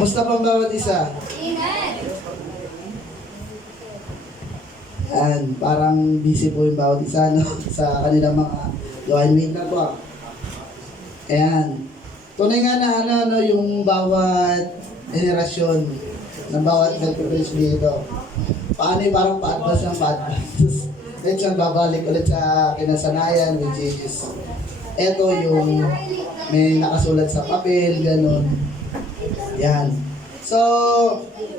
Kamusta po ang bawat isa? Yan, parang busy po yung bawat isa, no? Sa kanilang mga gawain. Wait na po, ah. Ayan. Tunay nga na ano, yung bawat generasyon ng bawat nagpipres dito. Paano yung parang pa-advance ng pa-advance. Then siyang babalik ulit sa kinasanayan, which is eto yung may nakasulat sa papel, ganun. Yan. So,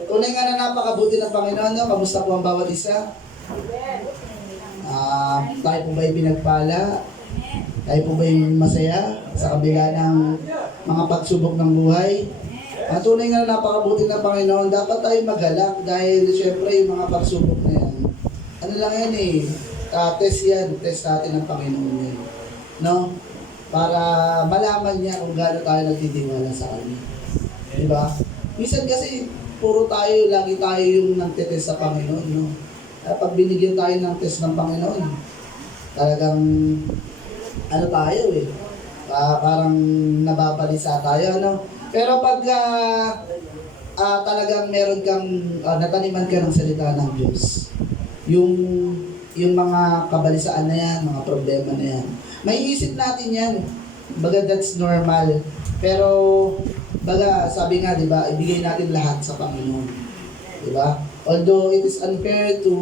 tunay nga na napakabuti ng Panginoon, no? Kamusta po ang bawat isa? Tayo po ba'y pinagpala? Tayo po ba'y masaya sa kabila ng mga pagsubok ng buhay? At tunay nga na napakabuti ng Panginoon, dapat tayo magalak dahil syempre yung mga pagsubok na yan. Ano lang yan eh, test yan, test natin ng Panginoon yan. No? Para malaman niya kung gaano tayo nagtitiwala sa Kanya. Diba? Minsan kasi, puro tayo, lagi tayo yung nagtitest sa Panginoon, no? Pag binigyan tayo ng test ng Panginoon, talagang, ano tayo eh, parang nababalisa tayo, ano? Pero pag talagang meron kang, nataniman ka ng salita ng Diyos, yung mga kabalisaan na yan, mga problema na yan, may isip natin yan. Baga that's normal. Pero, baga sabi nga, di ba, ibigay natin lahat sa Panginoon. Di ba? Although it is unfair to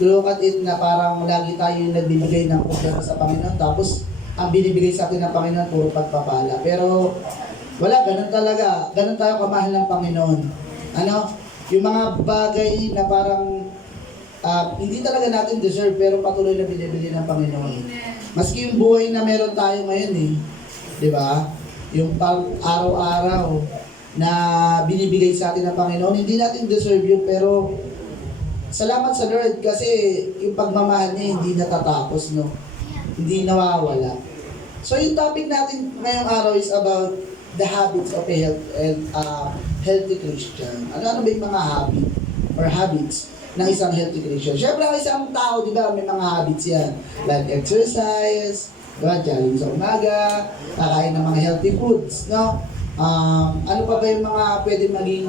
look at it na parang lagi tayo yung nagbibigay ng problema sa Panginoon, tapos ang binibigay sa atin ng Panginoon, puro pagpapala. Pero, wala, ganun talaga. Ganun tayo kamahal ng Panginoon. Ano? Yung mga bagay na parang hindi talaga natin deserve, pero patuloy na binibigay ng Panginoon. Maski yung buhay na meron tayo ngayon eh. Di ba? Yung araw-araw na binibigay sa atin ng Panginoon, hindi natin deserve yun, pero salamat sa Lord kasi yung pagmamahal niya hindi natatapos, no? Hindi nawawala. So yung topic natin ngayong araw is about the habits of a healthy Christian. Ano ba yung mga habit or habits ng isang healthy Christian? Siyempre, ang isang tao, di ba, may mga habits yan. Like exercise, diba, jogging sa umaga, kakain ng mga healthy foods, no? Ano pa ba yung mga pwede maging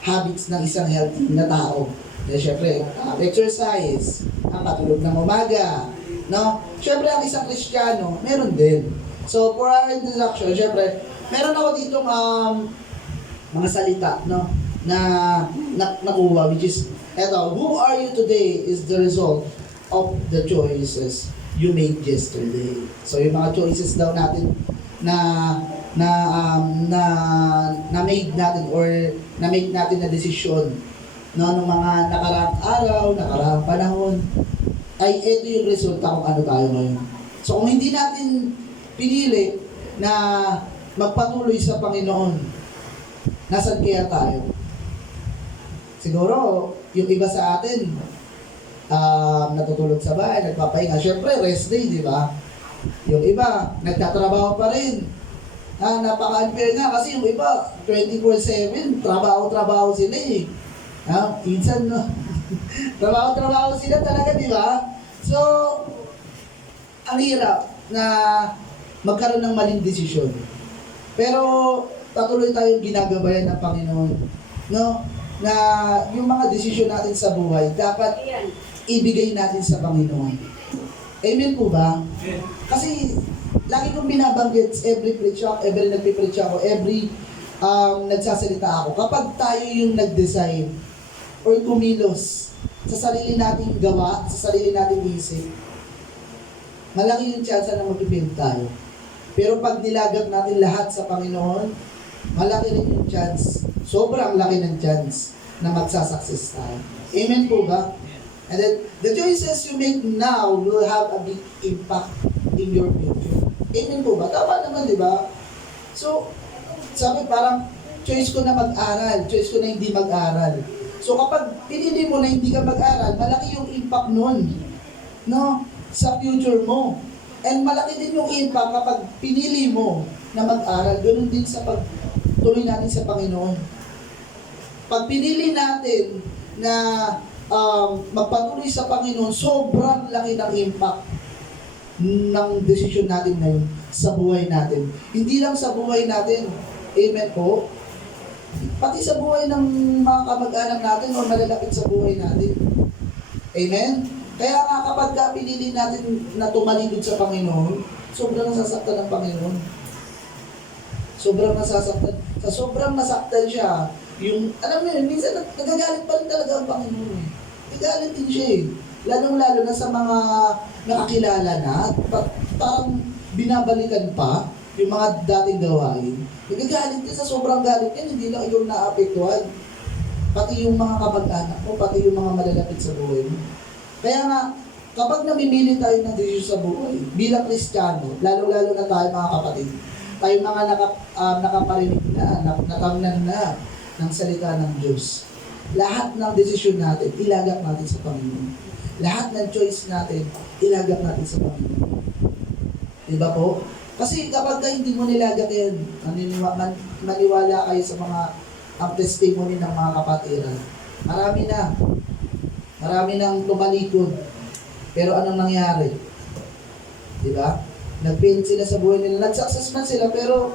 habits ng isang healthy na tao? Siyempre, exercise, patulog ng umaga, no? Siyempre, ang isang Kristiyano, meron din. So, for our introduction, siyempre, meron ako dito mga salita, no? Na nakuha, which is, eto, who are you today is the result of the choices you made yesterday. So, yung mga choices daw natin na made natin or na make natin na desisyon, no, ng mga nakaraang araw, nakaraang panahon, ay ito yung resulta kung ano tayo ngayon. So, kung hindi natin pinili na magpatuloy sa Panginoon, nasan kaya tayo? Siguro, yung iba sa atin, natutulog sa bahay, nagpapahinga. Siyempre, rest day, di ba? Yung iba, nagtatrabaho pa rin. Napaka-unfair nga kasi yung iba, 24/7, trabaho sila eh. Minsan, no? trabaho sila talaga, di ba? So, ang hirap na magkaroon ng maling desisyon. Pero, patuloy tayong ginagabayan ng Panginoon. No? Na yung mga desisyon natin sa buhay, dapat ibigay natin sa Panginoon. Amen po ba? Kasi, lagi kong binabanggit, every nagpipreach ako, every nagsasalita ako, kapag tayo yung nag-design or kumilos sa sarili nating gawa, sa sarili nating isip, malaki yung chance na mag-fail tayo. Pero pag nilagak natin lahat sa Panginoon, malaki rin yung chance, sobrang laki ng chance na magsasucess tayo. Amen po ba? And then, the choices you make now will have a big impact in your future. Amen po ba? Tama naman, di ba? So, sabi parang, choice ko na mag-aral, choice ko na hindi mag-aral. So, kapag pinili mo na hindi ka mag-aral, malaki yung impact nun, no? Sa future mo. And malaki din yung impact kapag pinili mo na mag-aral. Ganun din sa pagtuloy natin sa Panginoon. Pag pinili natin na magpatuloy sa Panginoon, sobrang laki ng impact ng desisyon natin ngayon sa buhay natin. Hindi lang sa buhay natin, Amen po. Pati sa buhay ng mga kamag-anak natin o malalapit sa buhay natin. Amen? Kaya nga kapag pinili natin na tumalikod sa Panginoon, sobrang nasasaktan ng Panginoon. Sobrang nasasaktan. Sa sobrang nasaktan siya, yung, alam mo yun, minsan nagagalit pa rin talaga ang Panginoon. Nagagalit din siya eh. Lalong-lalo na sa mga nakakilala na, parang binabalikan pa yung mga dating gawain. Nagagalit din sa sobrang galit yan, hindi lang ikaw naapektuhan. Pati yung mga kamag-anak mo, pati yung mga malalapit sa buhay mo. Kaya nga, kapag namimili tayo ng desisyon sa buhay, bilang Kristiyano, lalo-lalo na tayo mga kapatid, tayo mga nakaparinig na, natamnan na ng salita ng Diyos. Lahat ng desisyon natin, ilagak natin sa Panginoon. Lahat ng choice natin, ilagak natin sa Panginoon. Diba po? Kasi kapag hindi mo nilagak yan, maniwala kayo sa mga testimony ng mga kapatiran. Marami nang tumalikod. Pero anong nangyari? Diba? Nag-fail sila sa buhay nila. Nag-success man sila, pero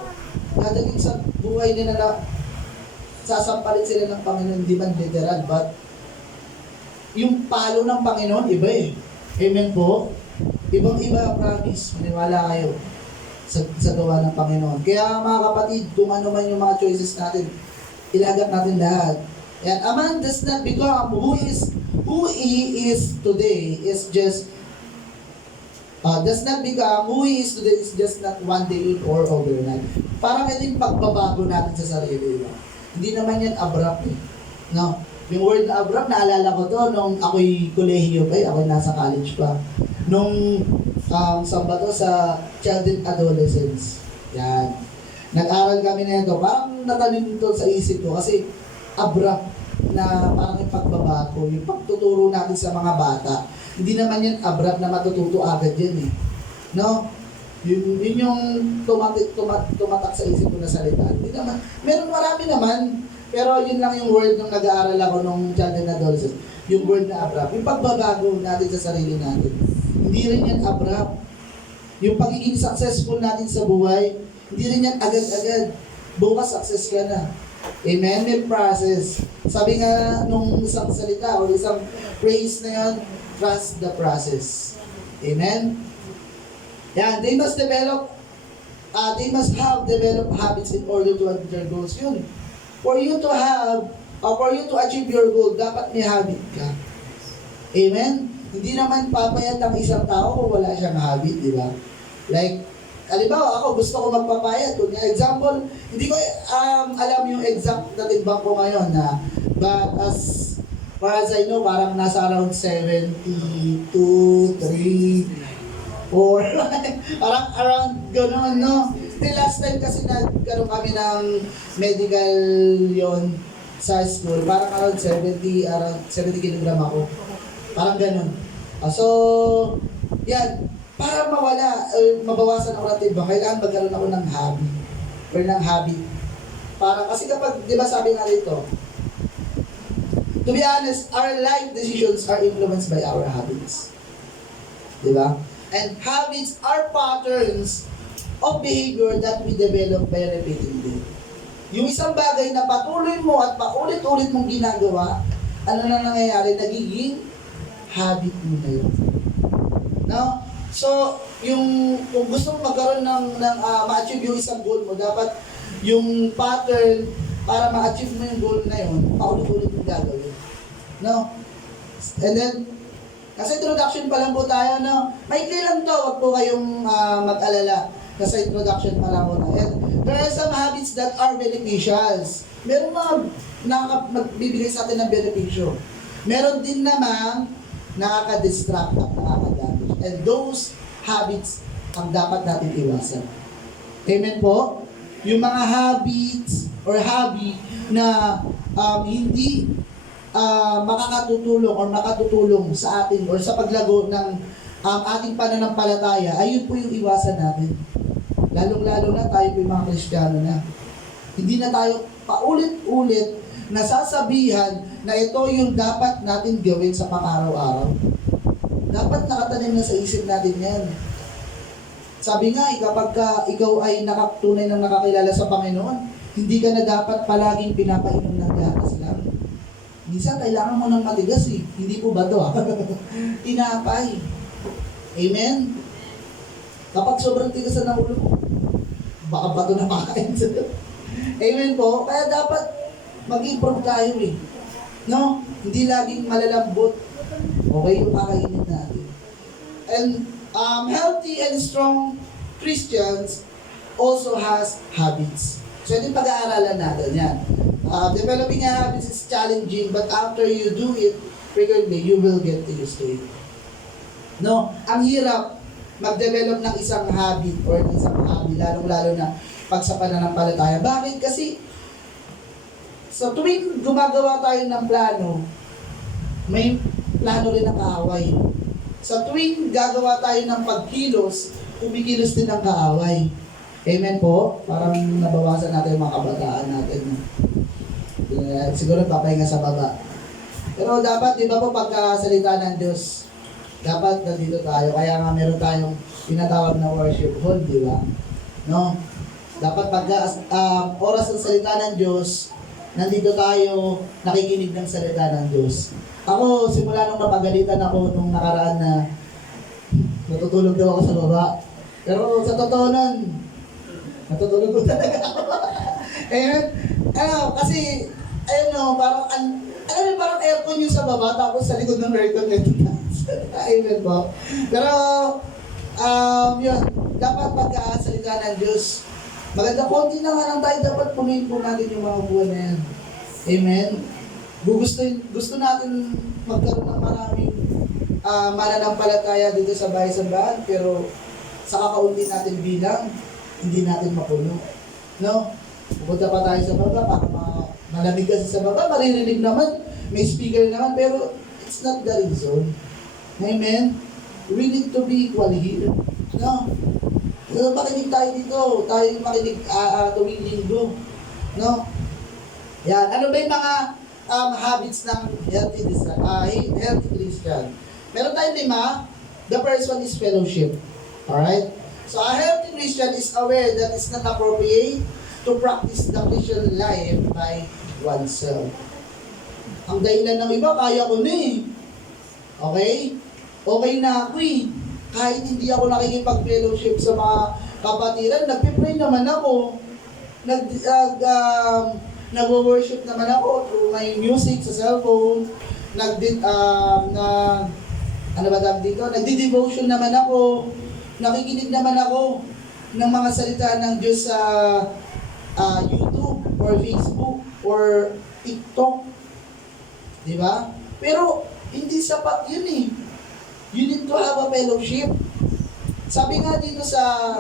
dadating sa buhay nila na sasampalit sila ng Panginoon, hindi man literal, but yung palo ng Panginoon, iba eh. Amen po? Ibang-iba, promise. Maniwala kayo sa gawa ng Panginoon. Kaya mga kapatid, kung ano man yung mga choices natin, ilagak natin lahat. And a man does not become who he is today is just does not become who he is today is just not one day or overnight. Parang ito yung pagbabago natin sa sarili. No? Hindi naman yan abrupt eh. No? Yung word na abrupt, naalala ko to nung ako'y kolehiyo pa, ako'y nasa college pa. Nung Sabado sa Child and Adolescence. Yan. Nag-aral kami na ito. Parang natanim ito sa isip ko kasi abrupt na parang yung pagbabago, yung pagtuturo natin sa mga bata. Hindi naman yan abrupt na matututo agad yan eh. No? Yun yung tumatak sa isip ko na salita. Hindi naman, marami naman, pero yun lang yung word nung nag-aaral ako nung Child and Adolescence. Yung word na abrupt. Yung pagbabago natin sa sarili natin. Hindi rin yan abrupt. Yung pagiging successful natin sa buhay, hindi rin yan agad-agad. Bukas success ka na. Amen? May process. Sabi nga nung isang salita o isang phrase na yun, trust the process. Amen? Yan, they must have developed habits in order to achieve their goals. Yun. For you to achieve your goal, dapat may habit ka. Amen? Hindi naman papayat ang isang tao kung wala siyang habit, di ba? Like, halimbawa, ako gusto ko magpapayat. Kung example, hindi ko alam yung exact na timbang ko ngayon na but as far as I know, parang nasa around 72, 3, 4, parang around gano'n, no? The last time kasi nagkaroon kami ng medical yon sa school, parang around 70 kilogram ako. Parang ganun. So, yan. Para mabawasan ako ng timbang, kailangan magkaroon ako ng hobby or ng habit. Para, kasi kapag, di ba sabi nga dito, to be honest, our life decisions are influenced by our habits. Di ba? And habits are patterns of behavior that we develop by repeating them. Yung isang bagay na patuloy mo at paulit-ulit mong ginagawa, ano na nangyayari? Nagiging habit mo na yun. No? So, kung gusto mo magkaroon ma-achieve yung isang goal mo, dapat yung pattern para ma-achieve mo yung goal na yun, paulit-ulit mong gagawin. No? And then, kasi introduction pa lang po tayo, no? Maikli lang to, wag po kayong mag-alala. Kasi introduction pa lang po tayo. And there are some habits that are beneficial. Meron mga nagbibigay sa atin ng benepisyo. Meron din namang nakaka-distract at nakaka-damage. And those habits ang dapat natin iwasan. Amen po? Yung mga habits or hobby na hindi makakatutulong or makatutulong sa atin or sa paglago ng ating pananampalataya, ayun po yung iwasan natin. Lalong-lalo na tayo po yung mga Kristiyano na. Hindi na tayo paulit-ulit nasasabihan na ito yung dapat natin gawin sa pang-araw-araw. Dapat nakatanim na sa isip natin yan. Sabi nga, kapag ikaw ay tunay ng nakakilala sa Panginoon, Hindi ka na dapat palaging pinapainom ng gatas lang. Minsan, kailangan mo ng matigas eh. Hindi po ba ito tinapay. Amen? Kapag sobrang tigas na ng ulo mo, baka bato na makain sa'yo. Amen po? Kaya dapat mag-improve tayo eh. No? Hindi laging malalambot. Okay yung kakainin natin. And healthy and strong Christians also has habits. So, ito yung pag-aaralan natin yan. Developing a habits is challenging, but after you do it frequently, you will get used to it. No? Ang hirap mag-develop ng isang habit or ng isang hobby, lalong-lalo na pag sa pananampalataya. Bakit? Kasi sa tuwing gumagawa tayo ng plano, may plano rin ang kaaway. Sa tuwing gagawa tayo ng pagkilos, kumikilos din ang kaaway. Amen po? Parang nabawasan natin yung mga kabataan natin. Siguro papahinga sa baba. Pero dapat, di ba po, pagkasalita ng Diyos, dapat nandito tayo. Kaya nga meron tayong tinatawag na worship hall, di ba? No? Dapat pagka oras ng salita ng Diyos, nandito tayo, nakikinig ng salita ng Diyos. Ako, simula nung napagalitan ako nung nakaraan na natutulog daw ako sa baba. Pero sa totoo nun, natutulog ko talaga ako. Amen? Kasi, ayun no, parang, parang aircon yung sa baba, tapos sa likod ng aircon ito. Amen po. Pero, yun, dapat pagkasalita ng Diyos, maganda, konti na nga lang tayo, dapat punuin po natin yung mga buwan na yan. Amen? Gusto natin magkaroon ng maraming mananampalataya dito sa bahay-sambahan, pero sa kakaunti natin bilang, hindi natin mapuno. No? Pupunta pa tayo sa baba, para malamig kasi sa baba, maririnig naman, may speaker naman, pero it's not the reason. Amen? We need to be equal here. No? So, makinig tayo dito, tayo makinig tuwing linggo. No? Yan. Ano ba yung mga habits ng healthy Christian? Meron tayong 5. The first one is fellowship. Alright? So, a healthy Christian is aware that it's not appropriate to practice the Christian life by oneself. Ang dahilan ng iba, kaya ko na eh. Okay? Okay na ako eh. Kahit hindi ako nakikipag-fellowship sa mga kapatiran, nagpipray naman ako. Nag-worship naman ako through my music sa cellphone. Nagdi-devotion naman ako. Nakikinig naman ako ng mga salita ng Diyos sa YouTube or Facebook or TikTok. Di ba? Pero hindi sapat yun eh. You need to have a fellowship. Sabi nga dito sa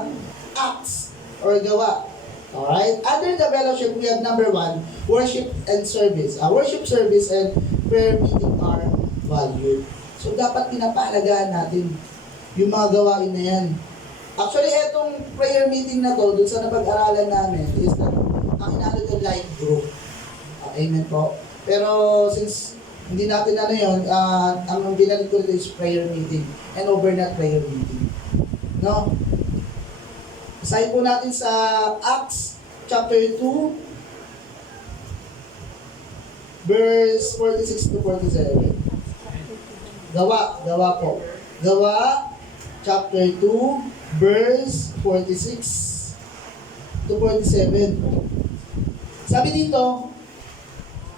Acts or Gawa. Alright? Under the fellowship, we have number 1, worship and service. Worship service and prayer meeting are valued. So dapat pinapahalagahan natin yung mga gawain na yan. Actually, etong prayer meeting na to, dun sa napag-aralan namin, is ang inano yung live group. Amen po. Pero since hindi natin yun, ang binalit ko ito is prayer meeting and overnight prayer meeting. No? Basahin po natin sa Acts chapter 2, verse 46 to 47. Gawa po. Gawa chapter 2, verse 46 to 47. Sabi dito,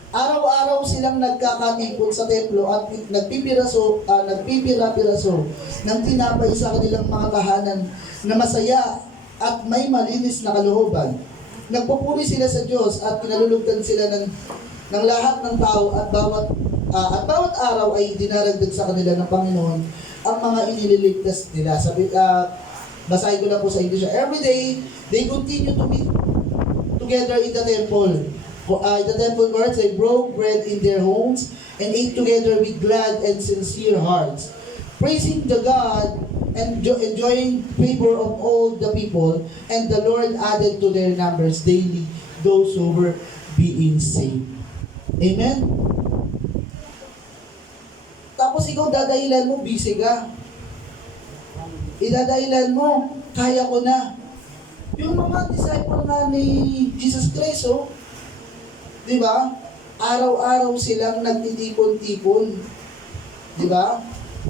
araw-araw silang nagkakatipon sa templo at nagpipira-piraso ng tinapay sa kanilang mga tahanan na masaya at may malinis na kalooban. Nagpupuri sila sa Diyos at pinalulugdan sila ng lahat ng tao at bawat araw ay dinaragdag sa kanila ng Panginoon ang mga inililigtas nila. Basahin ko lang po sa English. Every day, they continue to meet together in the temple. The temple guards, they broke bread in their homes and ate together with glad and sincere hearts, praising the God and enjoying favor of all the people, and the Lord added to their numbers daily those who were being saved. Amen? Tapos ikaw dadahilan mo, busy ka. Idadahilan mo, kaya ko na. Yung mga disciple nga ni Jesus Christ, oh, di ba? Araw-araw silang nagtitipon-tipon. Di ba?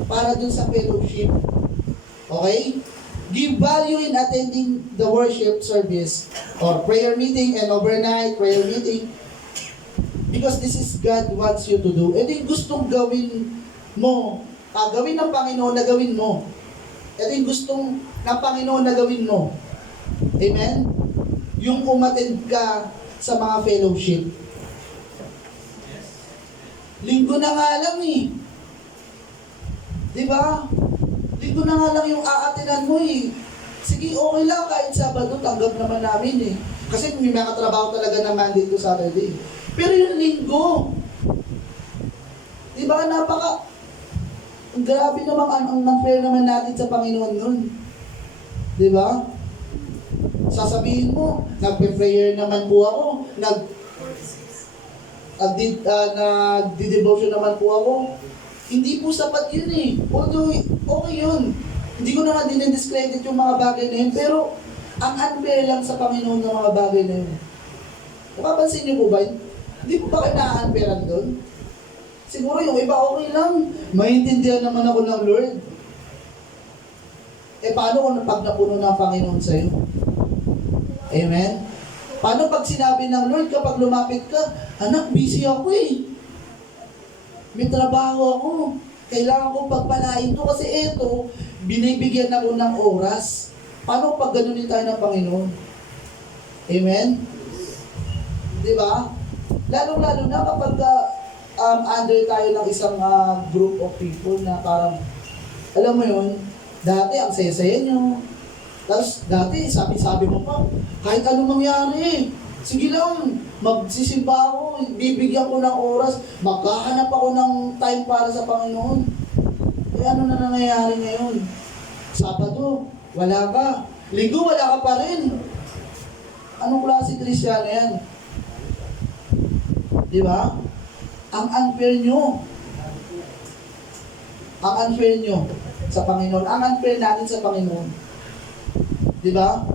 Para dun sa fellowship. Okay? Give value in attending the worship service or prayer meeting and overnight prayer meeting because this is God wants you to do. Ito yung gustong gawin mo. Gawin ng Panginoon na gawin mo. Ito yung gustong ng Panginoon na gawin mo. Amen? Yung umattend ka sa mga fellowship. Linggo na nga lang eh. Di ba? Linggo na nga lang yung aatinan mo eh. Sige, okay lang kahit Sabado, tanggap naman namin eh. Kasi may mga trabaho talaga na Monday to Saturday. Pero yung linggo, di ba, grabe naman ang unfair naman natin sa Panginoon nun. Di ba? Sasabihin mo, nagpe-prayer naman po ako, nagdi-devotion naman po ako. Hindi po sapat yun eh. Although, okay yun. Hindi ko naman dinidiscredit yung mga bagay na yun, pero ang unfair lang sa Panginoon ng mga bagay na yun. Napapansin niyo po ba yun? Hindi po ba kayo na-unfairan doon? Siguro yung iba okay lang. Maintindihan naman ako ng Lord. Paano kung pag napuno ng Panginoon sa'yo? Amen? Paano pag sinabi ng Lord kapag lumapit ka, anak, busy ako eh. May trabaho ako. Kailangan kong pagpalain to kasi eto, binibigyan ako ng oras. Paano pag ganunin tayo ng Panginoon? Amen? Di ba? Lalo-lalo na kapag under tayo ng isang group of people na parang, alam mo yun, dati ang saya-saya nyo. Tapos dati, sabi-sabi mo pa, kahit anong mangyari, sige lang, magsisimba ako, bibigyan ko ng oras, maghahanap ako ng time para sa Panginoon. Ano na nangyayari ngayon? Sabado, wala ka. Linggo, wala ka pa rin. Anong klase Kristiyano yan? Di ba? Ang unfair nyo. Ang unfair nyo sa Panginoon. Ang unfair natin sa Panginoon. Di ba?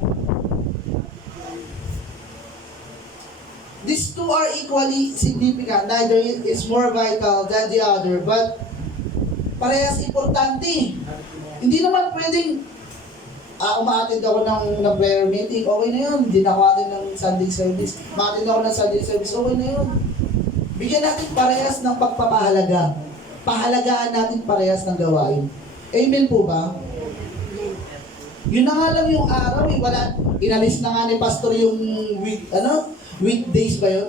These two are equally significant. Neither is more vital than the other, but parehas importante. Hindi naman pwedeng umaattend ako ng prayer meeting, okay na yun. Hindi na ako attend ng Sunday service. Umaattend ako ng Sunday service, okay na yun. Bigyan natin parehas ng pagpapahalaga. Pahalagaan natin parehas ng gawain. Amen po ba? Yun na nga lang yung araw eh. Wala, inalis na nga ni Pastor yung weekdays ba yun?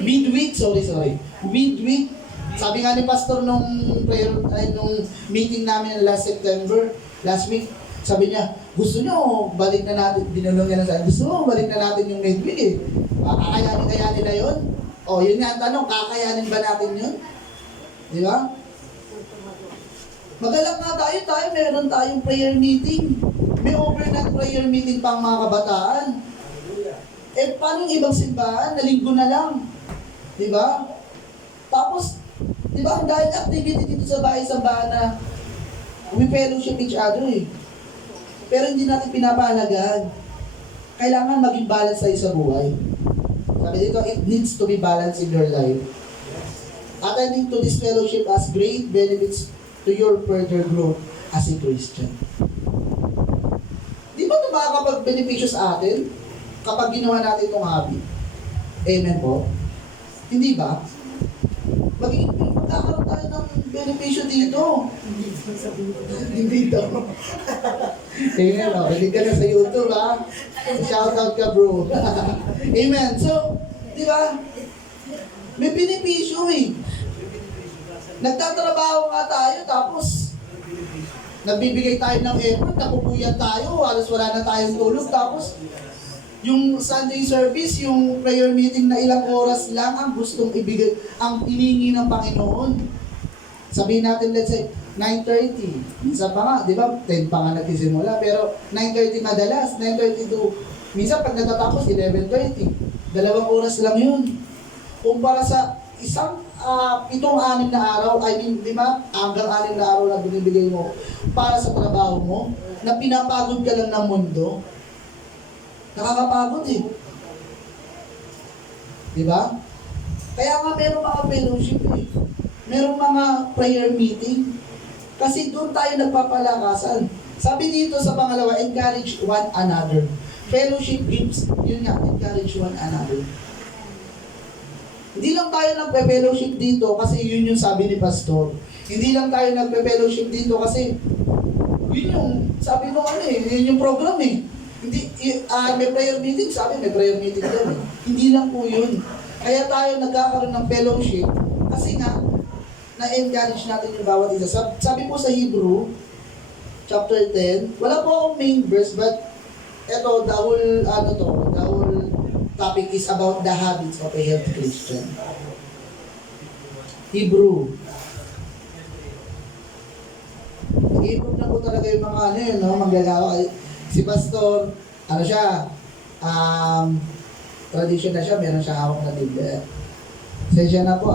Midweek, sorry. Midweek. Sabi nga ni Pastor nung meeting namin last week, sabi niya, gusto nyo, balik na natin, dinulong niya na sa gusto mo, balik na natin yung midweek eh. Kakayanin kaya nila yun? O, yun nga ang tanong, kakayanin ba natin yun? Di ba? Magalak nga tayo, meron tayong prayer meeting. May overnight prayer meeting pang mga kabataan. Paano yung ibang simbahan? Na linggo na lang. Di ba? Tapos, di ba, ang dahil activity dito sa bahay-sambahan na we fellowship each other eh. Pero hindi natin pinapahalagaan. Kailangan maging balance tayo sa buhay. Sabi dito, it needs to be balanced in your life. Attending to this fellowship has great benefits to your further growth as a Christian. Di ba ito makakapag-beneficyo sa atin kapag ginawa natin itong hobby? Amen po? Hindi ba? Magkakaroon tayo ng beneficyo dito. Hindi daw. Amen, o. Balik ka na sa YouTube, ha? Shoutout ka, bro. Amen. So, di ba? May beneficyo, eh. Nagtatrabaho nga tayo, tapos nagbibigay tayo ng effort, napupuyan tayo, halos wala na tayong tulog, tapos yung Sunday service, yung prayer meeting na ilang oras lang ang gustong ibigay, ang hiningi ng Panginoon. Sabihin natin, let's say, 9:30. Minsan pa nga, di ba? 10 pa nga nagsisimula, pero 9:30 madalas, 9:30 to, minsan pag natatapos, 11:30. 2 oras lang yun. Kumpara sa isang 7-6 na araw, I mean, di ba, hanggang 6 na araw na binibigay mo para sa trabaho mo, na pinapagod ka lang ng mundo, Nakakapagod eh. Di ba? Kaya nga meron mga fellowship eh. Merong mga prayer meeting. Kasi doon tayo nagpapalakasan. Sabi dito sa pangalawa, encourage one another. Fellowship gives, yun nga, encourage one another. Hindi lang tayo nagpe-fellowship dito kasi yun yung sabi ni Pastor. Hindi lang tayo nagpe-fellowship dito kasi yun yung sabi mo ano eh, yun yung program eh. Hindi, may prayer meeting, sabi may prayer meeting daw eh. Hindi lang po yun. Kaya tayo nagkakaroon ng fellowship kasi nga, na-encourage natin yung bawat isa. Sabi po sa Hebrew, chapter 10, wala po akong main verse, but eto, the whole topic is about the habits of a healthy Christian. Hebrew. Nag-improve na po talaga yung mga ano yun, no? Manggagawa. Si Pastor, ano siya, tradition na siya, meron siya hawak na Biblia. Sensya na po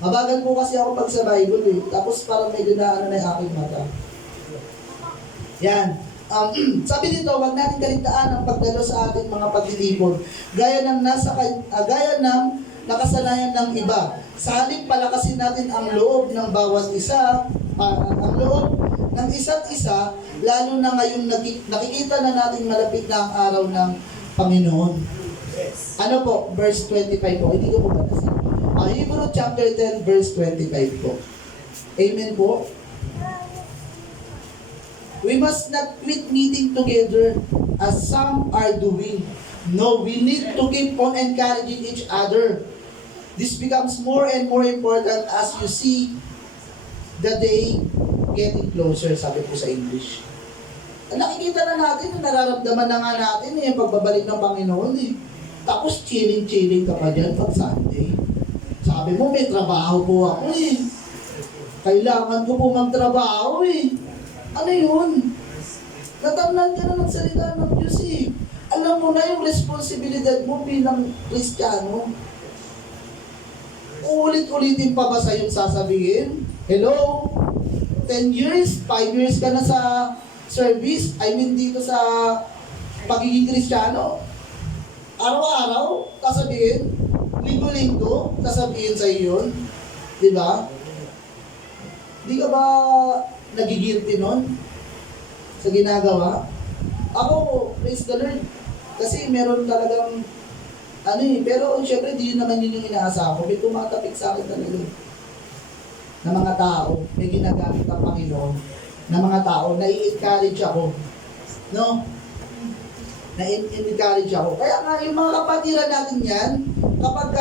Mabagal po kasi ako pag sa Bible eh. Tapos parang medyo na ano na yung aking mata. Yan. Sabi dito, wag natin kaligtaan ang pagdalo sa ating mga pagtitipon. Gaya ng nakasanayan ng iba. Sa halip palakasin natin ang loob ng bawat isa, ang loob ng isa't isa, lalo na ngayong nakikita na natin malapit na ang araw ng Panginoon. Ano po? Verse 25 po. Hindi ko po banasin. Hebrew chapter 10 verse 25 po. Amen po. We must not quit meeting together as some are doing. No, we need to keep on encouraging each other. This becomes more and more important as you see the day getting closer, sabi po sa English. Nakikita na natin, nararamdaman na nga natin yung pagbabalik ng Panginoon eh. Tapos chilling ka pa dyan pag Sunday. Sabi mo, may trabaho po ako eh. Kailangan ko po magtrabaho eh. Ano yun? Natamnan ka na magsalita ng Diyos eh. Alam mo na yung responsibilidad mo bilang Kristiyano. Uulit-ulitin pa ba sa yung sasabihin? Hello? 10 years? 5 years ka na sa service? I mean dito sa pagiging Kristiyano? Araw-araw? Kasabihin? Linggo-linggo? Kasabihin sa iyo yun? Diba? Di ka ba nagigilty nun sa ginagawa? Ako, praise the Lord. Kasi meron talagang pero syempre di naman yun yung inaasa ko. May tumatapik sa akin talaga na mga tao, may ginagamit ang Panginoon na mga tao, na-encourage ako. No? Na-encourage ako. Kaya nga, yung mga kapatiran natin yan, kapag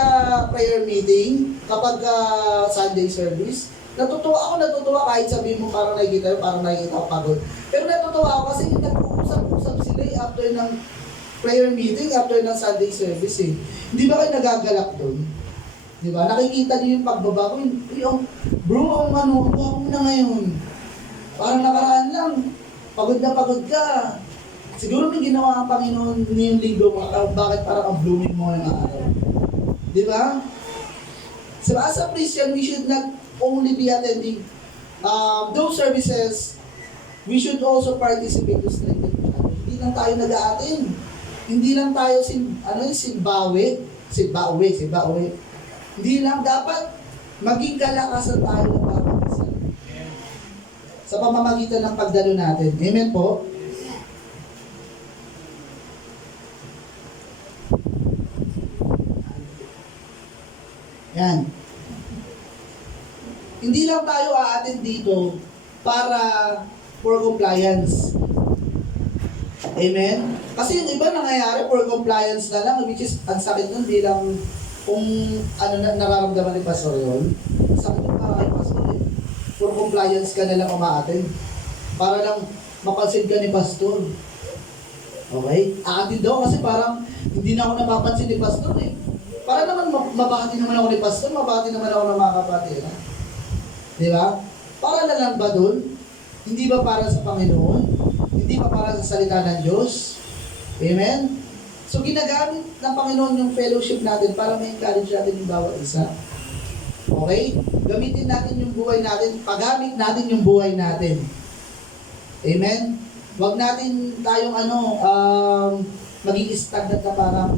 prayer meeting, kapag Sunday service, natutuwa kahit sabihin mo parang nakikita ako pagod. Pero natutuwa ako kasi nag-uusap-usap sila after ng prayer meeting, after ng Sunday service eh. Hindi ba kayo nagagalak doon? Di ba? Nakikita niyo yung pagbabago. Bro, ako na ngayon. Parang nakaraan lang. Pagod na pagod ka. Siguro may ginawa ang Panginoon ngayong linggo mo. Bakit parang ang blooming mo ng araw? Di ba? So as a Christian, we should not only be attending those services. We should also participate to strengthen each other. Hindi lang tayo nag-a-attend. Hindi lang tayo simbawi. Hindi lang dapat maging kalakasan tayo ng bawat isa. Sa pamamagitan ng pagdalo natin. Amen po? Yan. Hindi lang tayo a-attend dito para for compliance. Amen? Kasi yung iba nangyayari for compliance na lang, which is ang sakit nun bilang kung nararamdaman ni Pastor yun. Sakit yung para kay Pastor eh. For compliance ka na lang umaattend. Para lang mapansin ka ni Pastor. Okay? A-attend daw kasi parang hindi na ako napapansin ni Pastor eh. Para naman mabati naman ako ni Pastor, mabati naman ako ng mga kapatid. Di ba? Para na lang ba dun? Hindi ba para sa Panginoon? Hindi ba para sa salita ng Diyos? Amen? So ginagamit ng Panginoon yung fellowship natin para ma-encourage natin yung bawat isa. Okay? Gamitin natin yung buhay natin, paggamit natin yung buhay natin. Amen? Huwag natin tayong maging stagnant na parang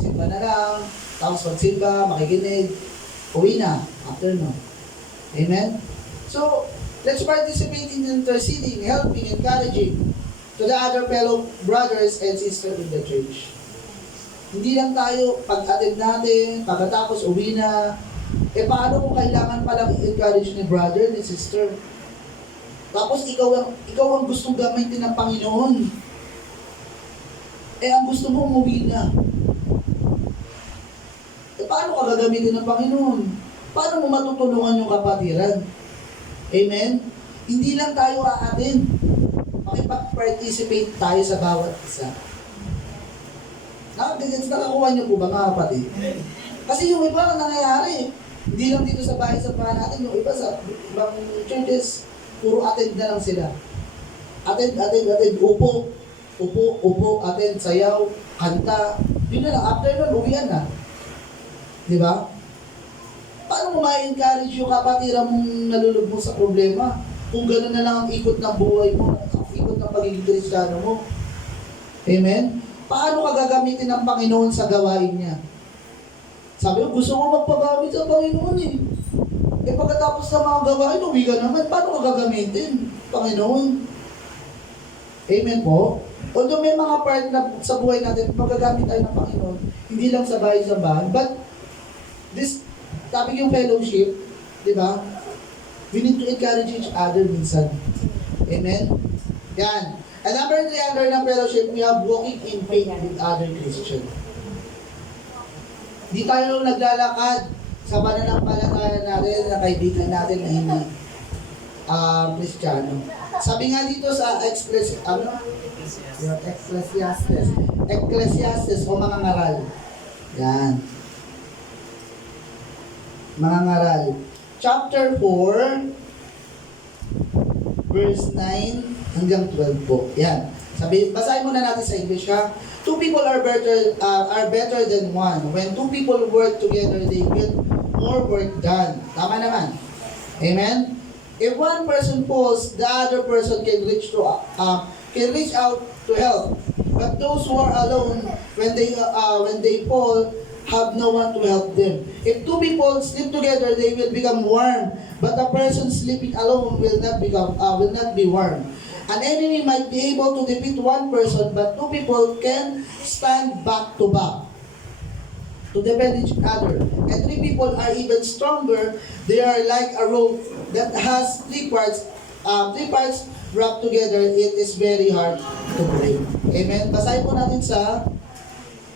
simba na lang, tapos magsimba, makikinig, uwi na, after no. Amen? So, let's participate in interceding, helping, encouraging to the other fellow brothers and sisters in the church. Hindi lang tayo pag-attend natin, pagkatapos uwi na, paano kung kailangan palang i-encourage ni brother, ni sister? Tapos ikaw ang gustong gamitin ng Panginoon. Ang gusto mo umuwi na. Paano ka gagamitin ng Panginoon? Paano mo matutulungan yung kapatiran? Amen? Hindi lang tayo aatin. Makipag-participate tayo sa bawat isa. Nakakuha niyo po ba mga kapatid? Kasi yung iba ang nangyayari. Hindi lang dito sa bahay sa bahay natin, yung iba sa ibang churches, puro attend na lang sila. Attend, upo, attend, sayaw, kanta. Yun na lang, after nun, uwian na. Di ba? Paano mo ma-encourage yung kapatiran mong nalulubog sa problema? Kung gano'n na lang ang ikot ng buhay mo, ang ikot ng pagiging Kristiyano mo. Amen? Paano ka gagamitin ng Panginoon sa gawain niya? Sabi ko, gusto ko magpagamit sa Panginoon eh. Pagkatapos ng mga gawain, uwi ka naman, paano ka gagamitin? Panginoon. Amen po? Although may mga part na sa buhay natin, magagamit tayo ng Panginoon, hindi lang sa bahay-sambahan, but this topic yung fellowship, di ba? We need to encourage each other minsan. Amen? Yan. And number 3, under ng fellowship, we have walking in faith with other Christians. Di tayo naglalakad sa pananampalataya natin na kaibigan natin na hindi Kristiyano. Sabi nga dito sa Ecclesiastes o mga ngaral. Yan. Mga ngaral. Chapter 4, verse 9 hanggang 12 po. Yan. Basahin muna natin sa English ha. Two people are better than one. When two people work together, they get more work done. Tama naman. Amen? If one person falls, the other person can reach out to help. But those who are alone, when they fall, have no one to help them. If two people sleep together, they will become warm. But a person sleeping alone will not be warm. An enemy might be able to defeat one person, but two people can stand back to back to defend each other. And three people are even stronger. They are like a rope that has three parts wrapped together. It is very hard to break. Amen? Basahin po natin sa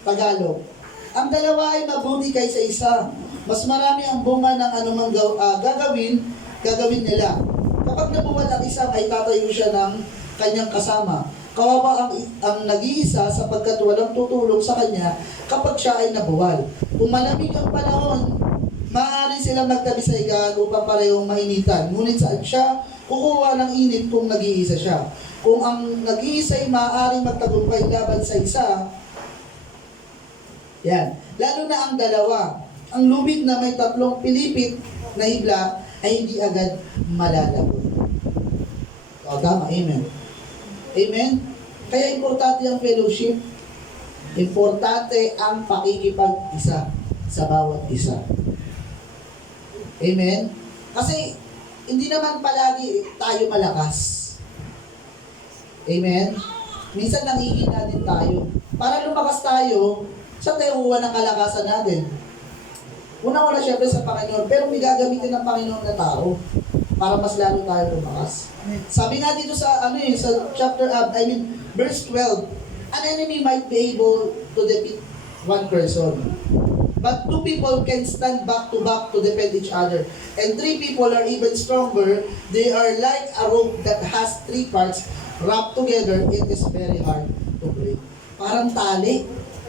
Tagalog. Ang dalawa ay mabuti kaysa isa. Mas marami ang bunga ng anumang gagawin nila. Kapag nabuwal ang isa, ay tatayo siya ng kanyang kasama. Kawawa ang nag-iisa sapagkat walang tutulong sa kanya kapag siya ay nabuwal. Kung malamig ang panahon, maaari silang magtabi sa higaan upang parehong mainitan. Ngunit saan siya kukuha ng init kung nag-iisa siya? Kung ang nag-iisa ay maaaring magtagumpay laban sa isa, yan. Lalo na ang dalawa. Ang lubid na may tatlong pilipit na hibla ay hindi agad malalagot. O, tama. Amen. Amen? Kaya importante ang fellowship. Importante ang pakikipag-isa sa bawat isa. Amen? Kasi, hindi naman palagi tayo malakas. Amen? Minsan nangihina din tayo. Para lumakas tayo, sa tayo kuha ng kalakasan natin. Una-una syempre sa Panginoon, pero may gagamitin ng Panginoon na tao para mas lalo tayo lumakas. Sabi nga dito sa verse 12, an enemy might be able to defeat one person. But two people can stand back to defend each other. And three people are even stronger. They are like a rope that has three parts wrapped together. It is very hard to break. Parang tali.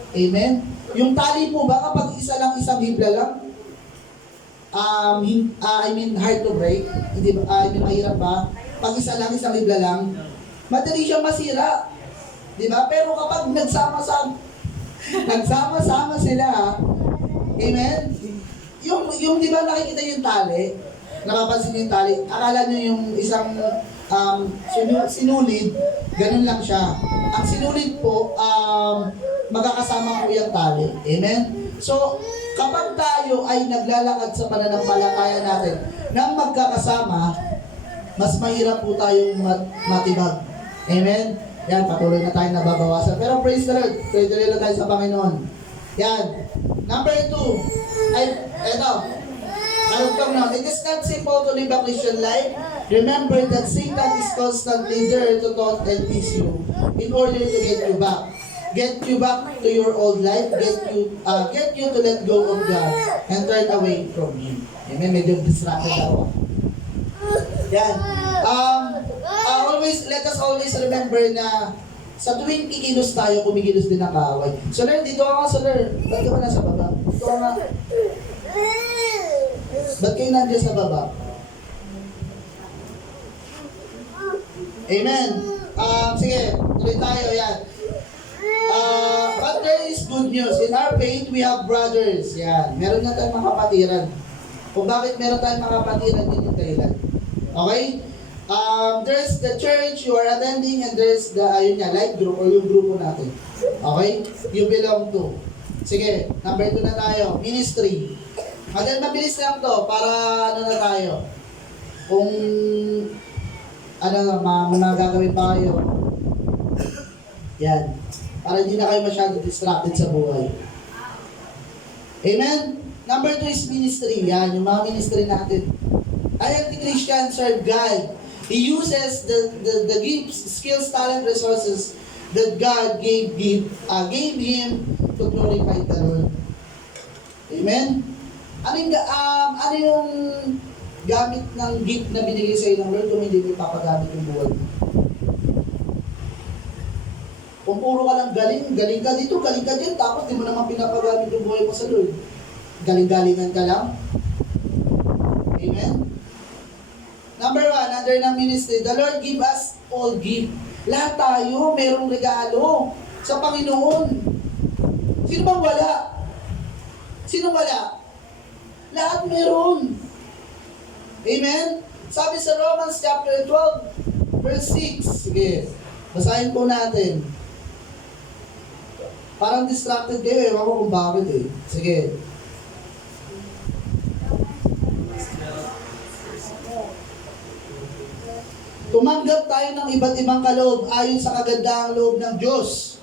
Amen? Yung tali po ba kapag isang hibla lang? Hard to break. Hindi ba? Mahirap ba? Pag isang hibla lang, madali siyang masira. Di ba? Pero kapag nagsama-sama sila, amen? Yung di ba nakikita yung tali? Napapansin yung tali? Akala nyo yung isang sinulid, ganun lang siya. Ang sinulid po, magkakasama po yung tali. Amen? So, kapag tayo ay naglalakad sa pananampalataya natin nang magkakasama, mas mahirap po tayong matibag. Amen? Yan, patuloy na tayo nababawasan. Pero praise the Lord, tuloy-tuloy lang tayo sa Panginoon. Yan. Number 2, ay, eto, anong now? It is not simple to live a Christian life. Remember that Satan is constantly there to taunt and tease you in order to get you back. Get you back to your old life. Get you to let go of God and turn away from Him. Amen. Medyo distracted ako. Yan. Let us always remember na sa tuwing kikilos tayo, kumikilos din ang kaaway. So, Lord, dito ka nga, Lord. Ba't ka ba nasa baba? Dito ka nga. Ba't kayo nandiyan sa baba? Amen. Sige, tuloy tayo. Yan. But there is good news. In our faith, we have brothers. Yan. Meron na tayong mga kapatiran. Kung bakit meron tayong mga kapatiran, yun yung dahilan. Okay? There's the church you are attending and there's the, life group or yung grupo natin. Okay? You belong to. Sige, number 2 na tayo. Ministry. Again, mabilis lang to para ano na tayo. Kung mga gagawin pa kayo. Yan. Para hindi na kayo masyado distracted sa buhay. Amen? Number 2 is ministry. Yan, yung mga ministry natin. I am the Christian, serve God. He uses the gifts, skills, talent, resources that God gave him to glorify the Lord. Amen? Ano yung gamit ng gift na binigay sa iyo ng Lord kung hindi mo ipapagamit yung buhay mo? Kung puro ka lang galing ka dito, galing ka dyan, tapos di mo naman pinapagamit yung buhay mo sa Lord. Galing-galingan ka lang. Amen? Number 1, under ng ministry, the Lord give us all gift. Lahat tayo, merong regalo sa Panginoon. Sino bang wala? Sino wala? Lahat meron. Amen? Sabi sa Romans chapter 12, verse 6. Sige, basahin po natin. Parang distracted kayo, ewan ko kung bakit eh. Sige. Tumanggap tayo ng iba't ibang kaloob ayon sa kagandahang loob ng Diyos.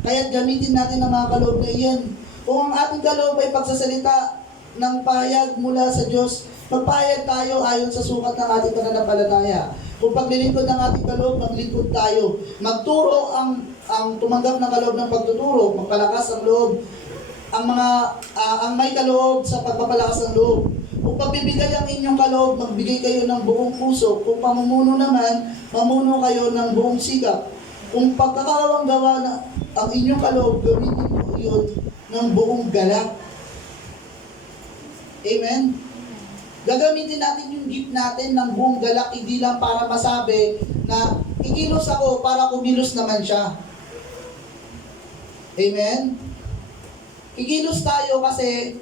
Kaya't gamitin natin ang mga kaloob na iyan. Kung ang ating kaloob ay pagsasalita ng pahayag mula sa Diyos, magpahayag tayo ayon sa sukat ng ating pananampalataya. Kung paglilingkod ng ating kaloob, maglingkod tayo. Magturo ang tumanggap ng kaloob ng pagtuturo, magpalakas ang loob. Ang may kaloob sa pagpapalakas ng loob. Kung pagbibigay ang inyong kaloob, magbigay kayo ng buong puso. Kung pamumuno naman, mamuno kayo ng buong sikap. Kung pagkakawang gawa na ang inyong kaloob, gamitin mo yun ng buong galak. Amen? Gagamitin natin yung gift natin ng buong galak, hindi lang para masabi na ikilos ako para kumilos naman siya. Amen? Ikilos tayo kasi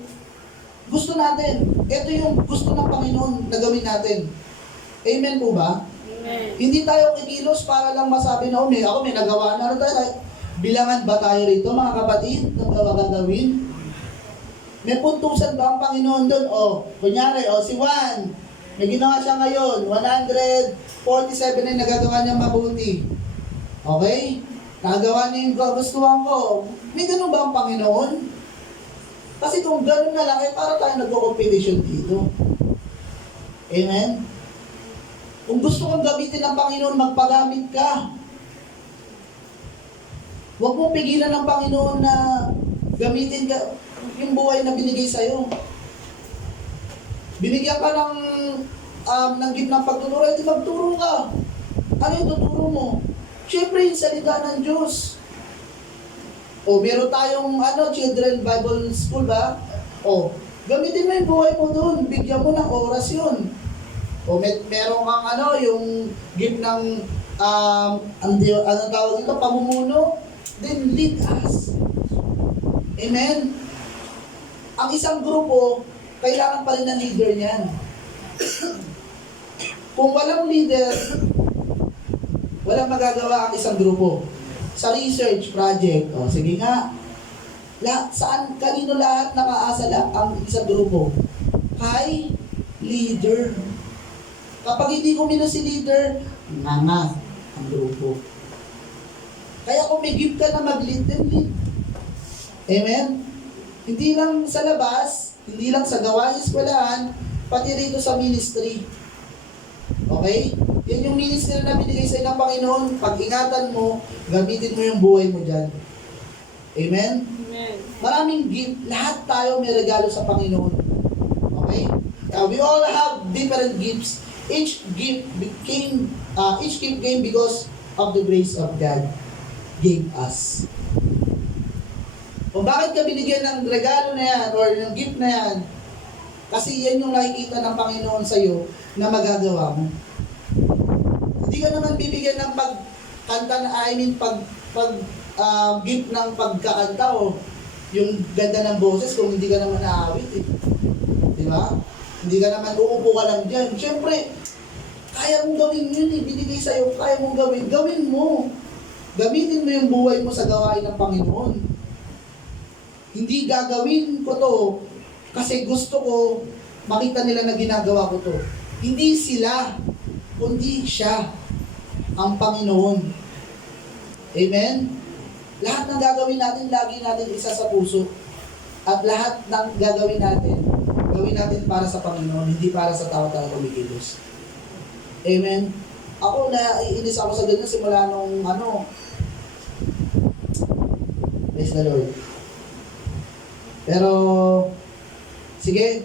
gusto natin. Ito yung gusto ng Panginoon na gawin natin. Amen po ba? Amen. Hindi tayo kikilos para lang masabi na, ako may nagawa na. Ano tayo? Bilangan ba tayo rito, mga kapatid, ng gagawin? May puntusan ba ang Panginoon doon? Kunyari, si Juan, may ginawa siya ngayon, 147 na nagagawa niya mabuti. Okay? Nagawa niya yung gustuhan ko. May ganun ba ang Panginoon? Kasi kung gano'n na lang, para tayo nagko-competition dito. Amen? Kung gusto kong gamitin ng Panginoon, magpagamit ka. Huwag mong pigilan ng Panginoon na gamitin ka yung buhay na binigay sa'yo. Binigyan ka ng gift ng pagtuturo, hindi magturo ka. Ano yung tuturo mo? Siyempre, yung salita ng Diyos. Meron tayong Children Bible School ba? Gamitin mo yung buhay mo doon. Bigyan mo ng oras yun. Meron kang yung gift ng tawag dito, pamumuno. Then lead us. Amen? Ang isang grupo, kailangan pa rin ng leader niyan. Kung walang leader, walang magagawa ang isang grupo. Sa research project, o sige nga, kanino lahat nakaasa ang isang grupo? Kay leader. Kapag hindi kumino si leader, ngangas ang grupo. Kaya kung may gift ka na mag-lead, then lead. Amen? Hindi lang sa labas, hindi lang sa gawain eskwelahan, pati rito sa ministry. Okay? Yan yung ministry na binigay sa ng Panginoon. Pag-ingatan mo, gamitin mo yung buhay mo dyan. Amen? Amen. Maraming gift. Lahat tayo may regalo sa Panginoon. Okay? We all have different gifts. Each gift came because of the grace of God gave us. Kung bakit ka binigyan ng regalo na yan or ng gift na yan, kasi yan yung nakikita ng Panginoon sa iyo na magagawa mo. Hindi ka naman bibigyan ng pagkanta na, gift ng pagkakanta o yung ganda ng boses kung hindi ka naman naawit eh. Di ba? Hindi ka naman uupo ka lang dyan. Siyempre, kaya mong gawin yun eh. Binigay sa iyo, kaya mong gawin. Gawin mo. Gamitin mo yung buhay mo sa gawain ng Panginoon. Hindi gagawin ko to kasi gusto ko makita nila na ginagawa ko to. Hindi sila, kundi siya, ang Panginoon. Amen? Lahat ng gagawin natin, lagi natin isa sa puso. At lahat ng gagawin natin para sa Panginoon, hindi para sa tao tayo kumikilos. Amen? Ako naiinis ako sa ganyan simula nung praise the Lord. Pero, sige,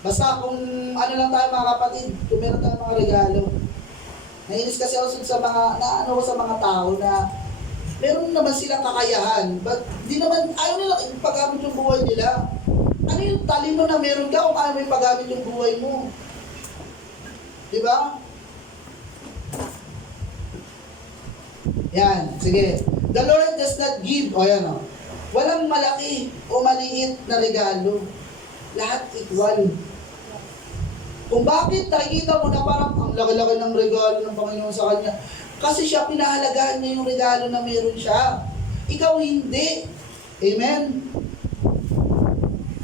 basta kung ano lang tayo mga kapatid, kung meron tayong mga regalo. Nainis kasi ako sa mga tao na meron naman silang kakayahan, but di naman, ayaw nila ipaggamit yung buhay nila. Ano yung talino na meron ka kung ayaw mo ipaggamit yung buhay mo? Diba? Yan, sige. The Lord does not give, walang malaki o maliit na regalo. Lahat equal. Kung bakit nakikita mo na parang ang laki-laki ng regalo ng Panginoon sa kanya, kasi siya pinahalagahan niya yung regalo na meron siya. Ikaw hindi. Amen?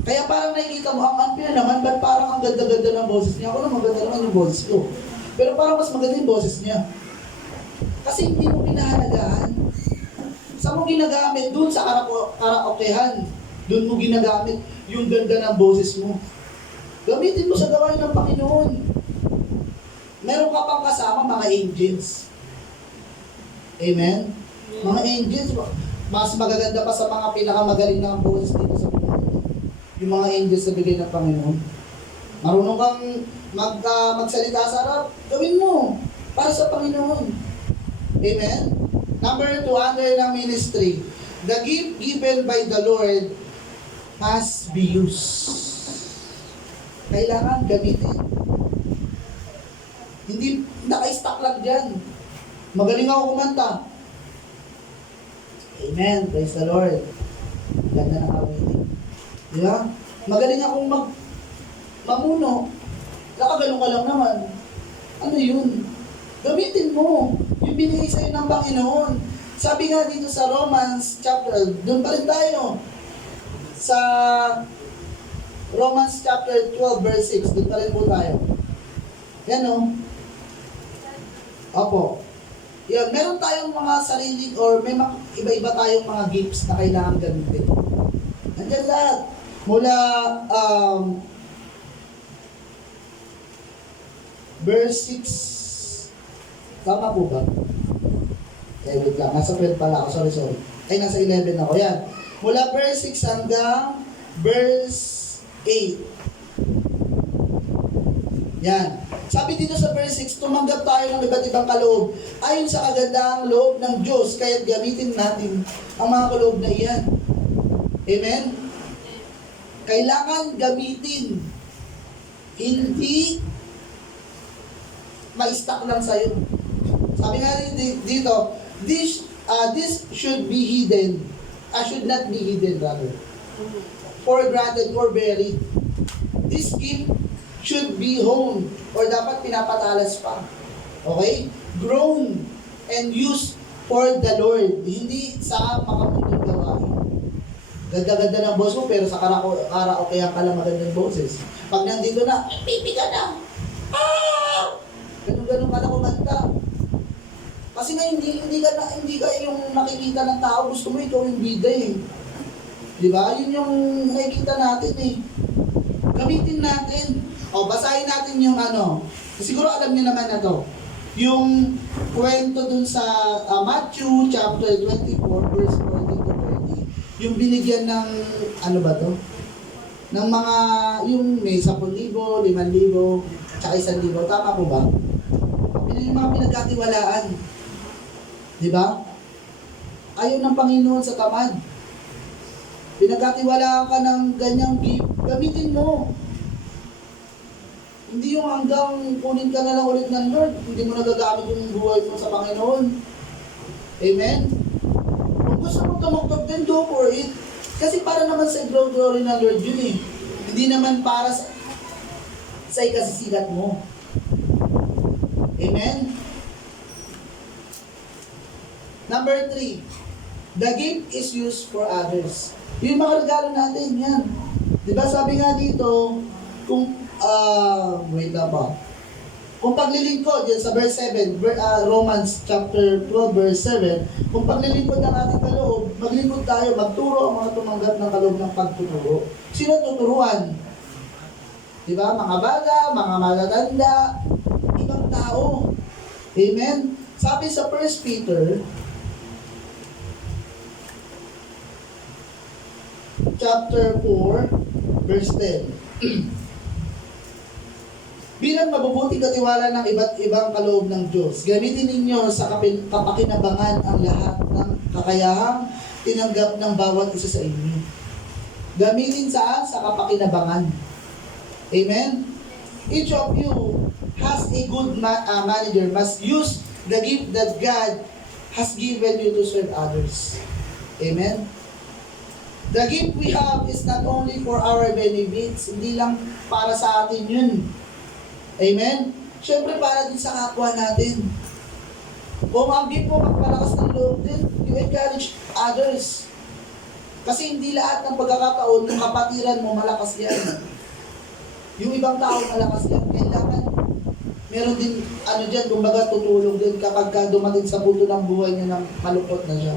Kaya parang nakikita mo, ang unfair naman, ba't parang ang ganda-ganda ng boses niya? Ako naman, maganda naman yung boses ko. Pero parang mas maganda yung boses niya. Kasi hindi mo pinahalagahan. Saan mo ginagamit? Doon sa karaokehan. Doon mo ginagamit yung ganda ng boses mo. Gamitin mo sa gawain ng Panginoon. Meron ka pang kasama, mga angels. Amen? Mga angels, mas magaganda pa sa mga pinakamagaling na boses dito sa Panginoon. Yung mga angels na bigay ng Panginoon. Marunong kang magsalita sa harap, gawin mo para sa Panginoon. Amen? Number 2, under ng ministry, the gift given by the Lord must be used. Kailangan gamitin. Hindi naka-stack lang dyan. Magaling ako kumanta. Amen. Praise the Lord. Ganda ng awitin. Di ba? Magaling akong mamuno. Nakagalong ka lang naman. Ano yun? Gamitin mo. Yung binigay sa'yo ng Panginoon. Sabi nga dito sa Romans chapter, doon pa rin tayo. Sa Romans chapter 12 verse 6, doon pa rin po tayo. Yan o. Opo. Yan, meron tayong mga sarili or may iba-iba tayong mga gifts na kailangan gamitin. Nandiyan lahat. Mula verse 6. Tama po ba? Wait lang. Nasa 12 pala ako. Sorry. Ay, nasa 11 ako. Yan. Mula verse 6 hanggang verse 8. Yan. Sabi dito sa verse 6, tumanggap tayo ng iba't ibang kaloob ayon sa kagandahang loob ng Diyos, kaya't gamitin natin ang mga kaloob na iyan. Amen? Kailangan gamitin. Hindi ma-stack lang sa'yo. Sabi nga dito, this should be hidden. Should not be hidden rather. For granted or buried. This gift should be honed or dapat pinapatalas pa. Okay? grown and used for the Lord. Hindi sa makamundong gawain. Ganda-ganda ng boss mo, pero sa karaoke ka lang magandang boses. Pag nandito na, pipi ka na. Ah! Ganun-ganun ka na kumanta. Kasi nga hindi ka yung nakikita ng tao, gusto mo ikaw yung bida eh. Di ba? Yun yung nakikita natin eh. Gamitin natin. O, basahin natin yung ano. Siguro alam niyo naman na to. Yung kwento dun sa Matthew chapter 24 verse 14 to 30. Yung binigyan ng, ano ba to? Ng mga, yung may 10,000, 5,000, tsaka 1,000. Tama po ba? Yung mga pinagkatiwalaan. Di ba? Ayaw ng Panginoon sa tamad. Pinagkatiwalaan ka ng ganyang gift, gamitin mo. Hindi yung hanggang kunin ka na lang ulit ng Lord, hindi mo nagagamit yung buhay mo sa Panginoon. Amen? Kung gusto mo tumuktok din, go for it. Kasi para naman sa glory ng Lord yun eh. Hindi naman para sa ikasisigat mo. Amen? Number 3, the gift is used for others. Yung mga regalo natin, yan. Diba sabi nga dito, kung, wait na ba? Kung paglilingkod, yan sa verse 7, Romans chapter 12, verse 7, kung paglilingkod ng ating kaloob, maglingkod tayo, magturo ang mga tumanggap ng kaloob ng pagtuturo. Sino tuturuan? Diba? Mga bata, mga matatanda, ibang tao. Amen? Sabi sa 1 Peter, chapter 4, verse 10. Bilang mabubuting katiwala ng iba't ibang kaloob ng Diyos, gamitin ninyo sa kapakinabangan ang lahat ng kakayahang tinanggap ng bawat isa sa inyo. Gamitin saan? Sa kapakinabangan. Amen? Each of you has a good manager must use the gift that God has given you to serve others. Amen? The gift we have is not only for our benefits, hindi lang para sa atin yun. Amen? Siyempre para din sa kapwa natin. Kung ang gift mo magpalakas ng loob din, you encourage others. Kasi hindi lahat ng pagkakataon ng kapatiran mo malakas yan. Yung ibang tao malakas yan. Kailangan meron din dyan, kumbaga tutulong din kapag dumating sa buto ng buhay niya ng malungkot na siya.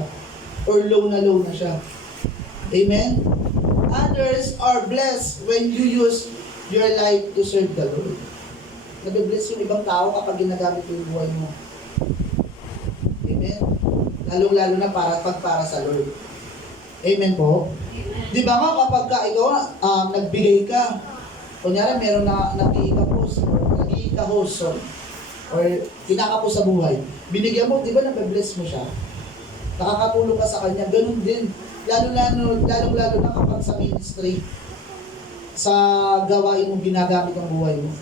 Or low na siya. Amen? Others are blessed when you use your life to serve the Lord. Nabibless yung ibang tao kapag ginagamit yung buhay mo. Amen? Lalong-lalo na para sa Lord. Amen po? Amen. Di ba nga kapag ikaw nagbigay ka, kunyari meron na nag-i-host or kinakapos sa buhay, binigyan mo, di ba nabibless mo siya? Nakakatulong ka sa kanya, ganun din. Lalong-lalo na kapag sa ministry, sa gawain mong ginagamit ang buhay mo.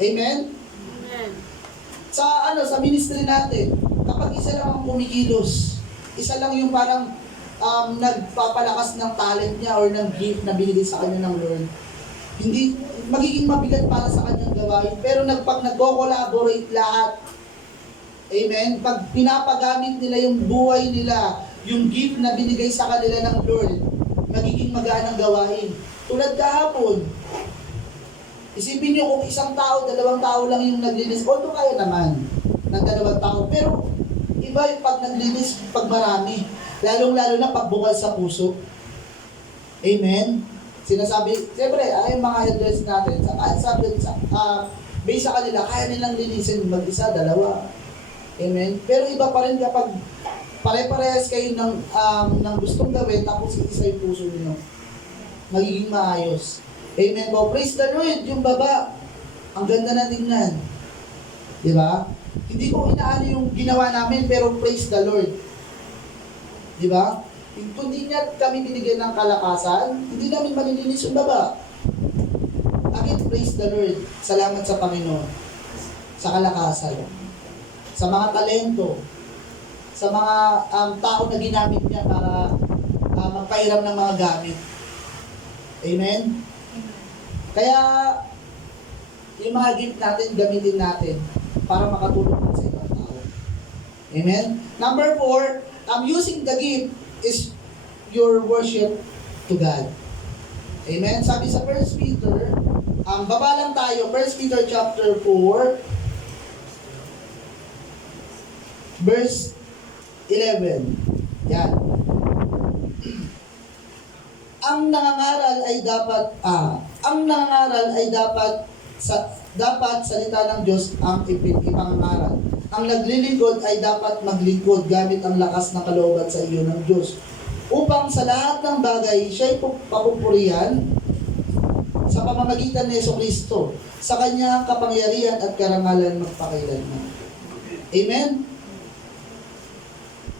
Amen? Amen. Sa ministry natin, kapag isa lang ang kumikilos, isa lang yung parang nagpapalakas ng talent niya or ng gift na binigay sa kanya ng Lord, hindi magiging mabigat para sa kanyang gawain. Pero pag nagko-collaborate lahat, amen, pag pinapagamit nila yung buhay nila, yung gift na binigay sa kanila ng Lord, magiging magaan ang gawain. Tulad kahapon, isipin nyo kung isang tao, 2 tao lang yung naglinis, although kaya naman ng 2 tao, pero iba yung pag naglinis, pag marami, lalong-lalo na pag bukal sa puso. Amen? Sinasabi, siyempre, yung mga headrest natin, based sa kanila, kaya nilang linisin mag-isa, 2. Amen? Pero iba pa rin kapag pare-parehas kayo ng gustong gawin, tapos isa yung puso niyo, magiging maayos. Amen po. Praise the Lord. Yung baba, ang ganda na tingnan. Di ba? Hindi ko inaano yung ginawa namin, pero praise the Lord. Di ba? Kung hindi niya kami binigyan ng kalakasan, hindi namin malilinis yung baba. Again, praise the Lord. Salamat sa Panginoon. Sa kalakasan. Sa mga talento. Sa mga tao na ginamit niya para magpahiram ng mga gamit. Amen? Kaya, yung mga gift natin, gamitin natin para makatulong sa ibang tao. Amen? Number 4, using the gift is your worship to God. Amen? Sabi sa 1 Peter, baba lang tayo, 1 Peter chapter 4, verse 11. Yan. Ang nangangaral ay dapat salita ng Diyos ang ipangangaral. Ang naglilingkod ay dapat maglingkod gamit ang lakas ng kalooban sa iyo ng Diyos. Upang sa lahat ng bagay, siya'y papupurihan sa pamamagitan ni Jesucristo, sa kanyang kapangyarihan at karangalan magpakailanman. Amen?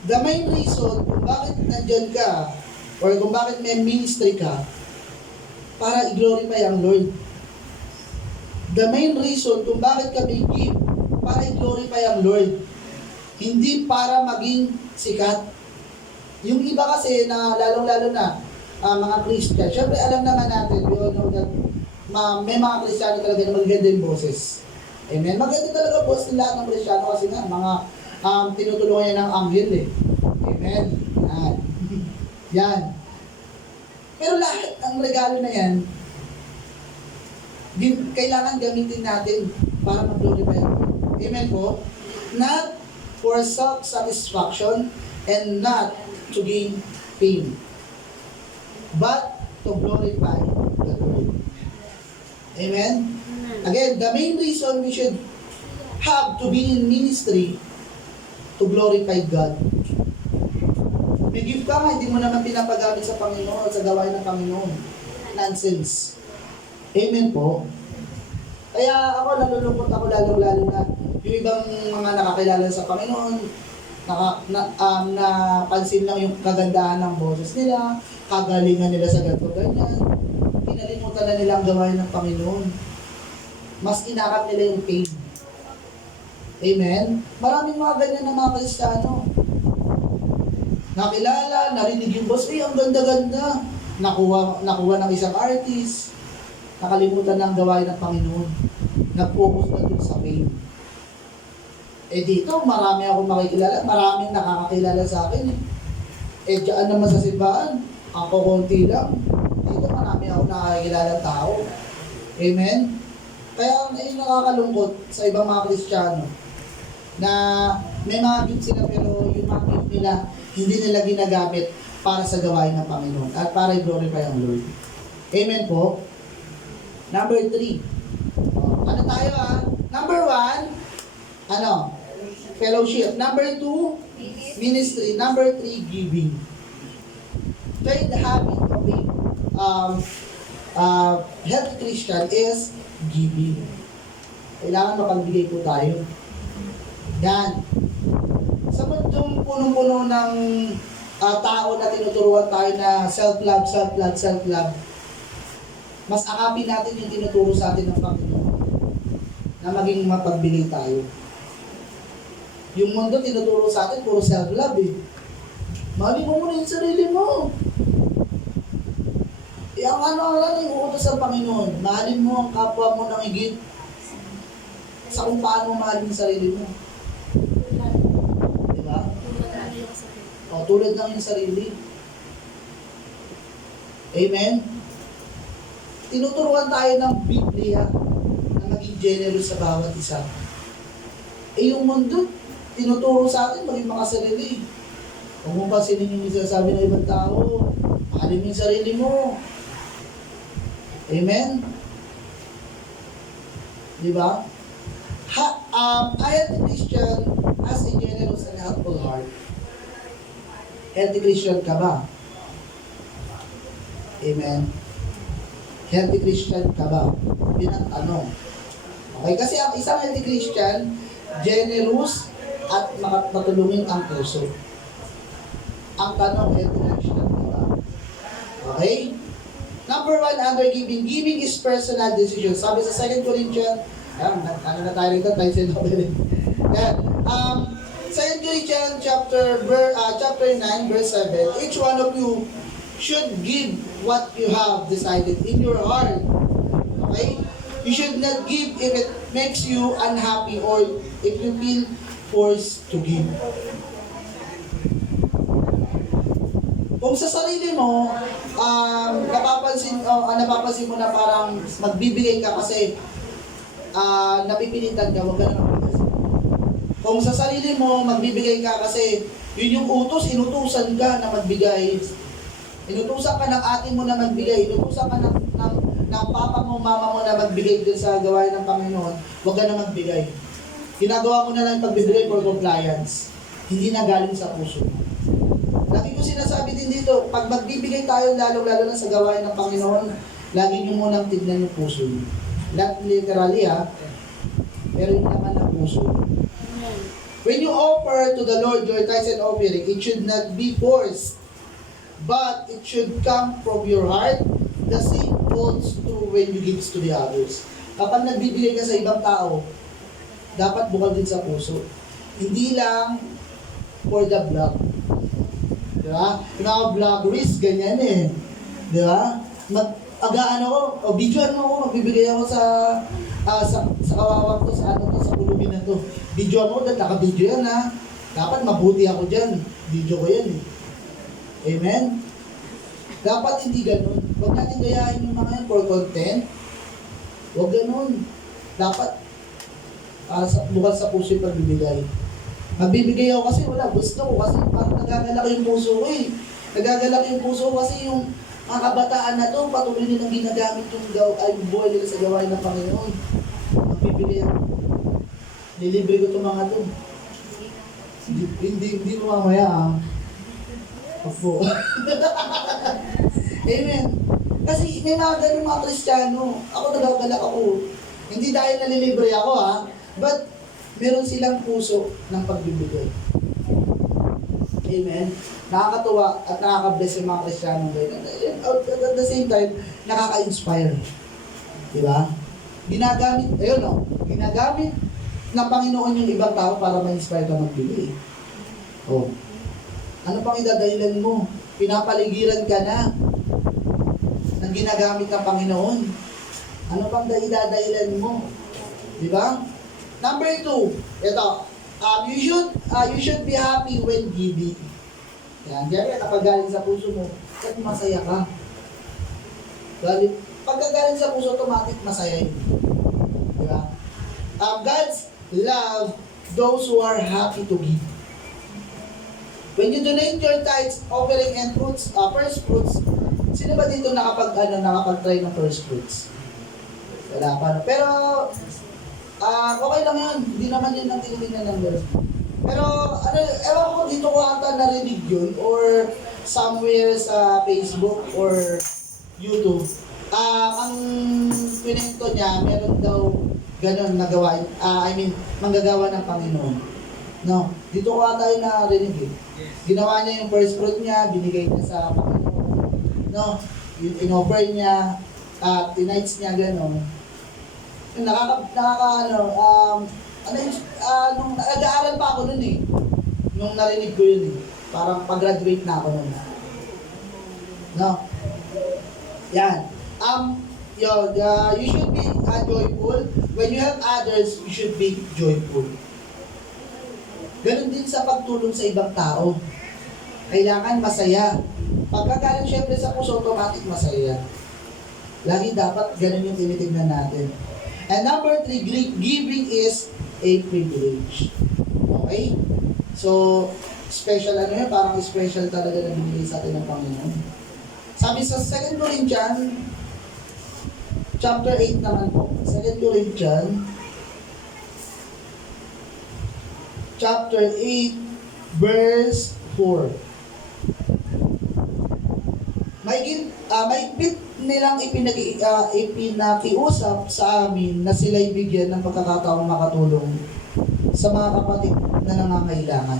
The main reason kung bakit nandyan ka, or kung bakit may ministry ka, para i-glorify ang Lord. The main reason kung bakit ka may gift, para i-glorify ang Lord. Hindi para maging sikat. Yung iba kasi na lalong-lalo na mga Christian, syempre alam naman natin, we all know that may mga Kristiyano talaga na magaganda yung boses. Amen? Maganda talaga boses ng lahat ng Kristiyano kasi nga, mga tinutulungan niya ng anghel eh. Amen? Yan. Pero lahat ng regalo na yan, kailangan gamitin natin para mag-glorify. Amen po? Not for self-satisfaction and not to gain fame, but to glorify the Lord. Amen? Again, the main reason we should have to be in ministry to glorify God. May gift ka nga, hindi mo naman pinapagamit sa Panginoon, sa gawain ng Panginoon. Nonsense. Amen po? Kaya ako, nalulungkot ako lalo-lalo na yung ibang mga nakakilala sa Panginoon, napansin lang yung kagandahan ng boses nila, kagalingan nila sa ganito ganyan, pinalimutan na nila ang gawain ng Panginoon. Mas inakap nila yung pain. Amen? Maraming mga ganyan na mga Kristiyano. Nakilala, narinig yung boss, ang ganda-ganda. Nakuha ng isang artist. Nakalimutan na ang gawain ng Panginoon. Nag-focus na dun sa pain. Dito, marami akong makikilala, maraming nakakakilala sa akin. Diyan naman sa simbahan, ako konti lang. Dito, marami akong nakakilala tao. Amen? Kaya nakakalungkot sa ibang mga Kristiyano na may mga gift sila pero yung mga gift nila hindi nila ginagamit para sa gawain ng Panginoon at para i-glorify ang Lord. Amen po? Number 3. Ano tayo Number 1, fellowship. Number 2, ministry. Number 3, giving. Third habit of a healthy Christian is giving. Kailangan mapagbigay po tayo. Yan. Sa mundong punong-puno ng tao na tinuturuan tayo na self-love, self-love, self-love, mas akapin natin yung tinuturo sa atin ng Panginoon na maging mapagbigay tayo. Yung mundo tinuturo sa atin, puro self-love eh. Mahalin mo muna yung sarili mo. Ang yung uutos ng Panginoon, mahalin mo ang kapwa mo ng higit sa kung paano mo mahalin yung sarili mo. Diba? Tulad ng yung sarili. Amen? Tinuturuan tayo ng Biblia na maging generous sa bawat isa. Yung mundo, tinuturo sa atin maging makasarili. Huwag mo pansinin yung sinasabi ng ibang tao. Mahalin mo yung sarili mo. Amen? Diba? I am a Christian as a generous and helpful heart. Healthy Christian ka ba? Amen? Healthy Christian ka ba? Yun ang tanong. Okay, kasi ang isang healthy Christian, generous at matulungin ang puso. Ang tanong, healthy Christian ka ba? Okay? Number 1, under giving. Giving is personal decision. Sabi sa 2 Corinthians, na tayo rito, tayo sinabi rin. Yan. 2 Corinthians chapter 9, verse 7, each one of you should give what you have decided in your heart. Okay? You should not give if it makes you unhappy or if you feel forced to give. Kung sa sarili mo, napapansin mo na parang magbibigay ka kasi napipilitan ka, huwag ka naman magbigay. Kung sa sarili mo, magbibigay ka kasi yun yung utos, inutusan ka na magbigay. Inutusan ka ng ate mo na magbigay, inutusan ka ng papa mo, mama mo na magbigay dun sa gawain ng Panginoon, huwag ka na magbigay. Ginagawa mo na lang pagbibigay for compliance. Hindi na galing sa puso. Lagi ko sinasabi din dito, pag magbibigay tayo, lalo-lalo na sa gawain ng Panginoon, lagi nyo munang tignan yung puso nyo. Not literally pero yung naman ng puso. When you offer to the Lord your tithes and offering, it should not be forced, but it should come from your heart. The same holds true when you give to the others. Kapag nagbibigay ka sa ibang tao, dapat bukal din sa puso. Hindi lang for the vlog. Diba? Yung mga vloggeries, ganyan eh. Diba? Agaan ako, o videoan mo ako, magbibigay ako sa kawawang to, sa kulubin na to. Videoan mo, dahil naka-video yan ha. Dapat mabuti ako dyan. Video ko yan eh. Amen? Dapat hindi ganun. Huwag natin gayahin yung mga yan for content. Huwag ganun. Dapat bukal sa puso yung pagbibigay. Magbibigay ako kasi wala, gusto ko kasi parang nagagalak yung puso ko eh. Nagagalak yung puso ko kasi yung mga kabataan na to, patuloy nilang ginagamit yung buhay nila sa gawain ng Panginoon. Magbibigay ako. Nilibre ko itong mga to. Hindi mo mamaya Opo. Amen. Kasi may mga ganun mga Kristiyano. Ako nagagalak ako. Hindi dahil nalilibre ako but meron silang puso ng pagbibigay. Amen. Nakakatuwa at nakaka-bless yung mga Kristiyano ngayon. At the same time, nakaka-inspire. Diba? Ginagamit ng Panginoon yung ibang tao para ma-inspire ka magbigay. Ano pang idadahilan mo? Pinapaligiran ka na ng ginagamit ng Panginoon. Ano pang idadahilan mo? Diba? Number 2, ito, you should be happy when giving. Yan, kaya kapag galing sa puso mo, at masaya ka. Pagka galing sa puso, automatic masaya yun. Diba? God's love those who are happy to give. When you donate your tithes, offering, and fruits, first fruits, sino ba dito nakapag-try ng first fruits? Wala pa. Pero, okay lang yun. Hindi naman yun ang tinitingnan ng Lord. Pero, ewan ko dito ko ata narinig yun or somewhere sa Facebook or YouTube. Ang pinento niya, meron daw ganun na gawain. Manggagawa ng Panginoon. No, dito ko ata yung narinig eh. Ginawa niya yung first fruit niya, binigay niya sa Panginoon. No, in-offer niya, tinights niya gano'n. Nung nag-aaral pa ako nun eh. Nung narinig ko yun eh. Parang pag-graduate na ako nun. No? Yan. You should be joyful. When you help others, you should be joyful. Ganon din sa pagtulong sa ibang tao. Kailangan masaya. Pagkagaling syempre sa puso, automatic masaya. Lagi dapat ganon yung tinitignan natin. And number 3, giving is a privilege. Okay? So, special parang special talaga na binigay sa atin ng Panginoon. Sabi sa 2 Corinthians, chapter 8 naman po. 2 Corinthians, chapter 8, verse 4. Mahigpit nilang ipinakiusap sa amin na sila'y bigyan ng pagkakataong makatulong sa mga kapatid na nangangailangan.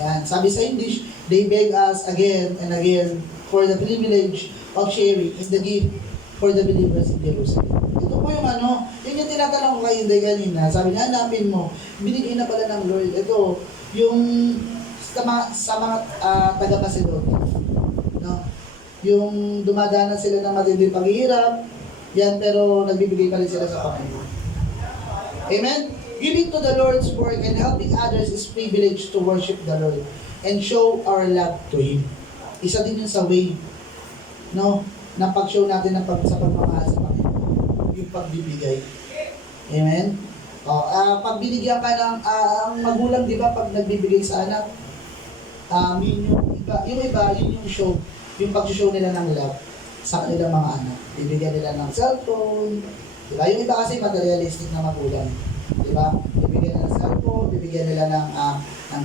Yan. Sabi sa English, they beg us again and again for the privilege of sharing in the gift for the believers in Jerusalem. Ito po yung yun yung tinatanong ko kayo kanina. Sabi niya, hanapin mo, binigay na pala ng Lord. Ito, yung sa mga taga-Macedonia. No? Yung dumadanas sila ng matinding paghihirap, yan, pero nagbibigay pa rin sila sa Panginoon. Amen? Giving to the Lord's work and helping others is privilege to worship the Lord and show our love to Him. Isa din yun sa way, no, na pag-show natin sa pagmamahal sa Panginoon, yung pagbibigay. Amen? Pag binigyan ka ng, ang magulang, di ba, pag nagbibigay sa anak, yung iba, yun yung show, yung pag-show nila ng love sa kanilang mga anak. Bibigyan nila ng cellphone, di ba? Yung iba kasi materialistic na magulang. Di ba? Bibigyan nila ng cellphone, bibigyan nila ng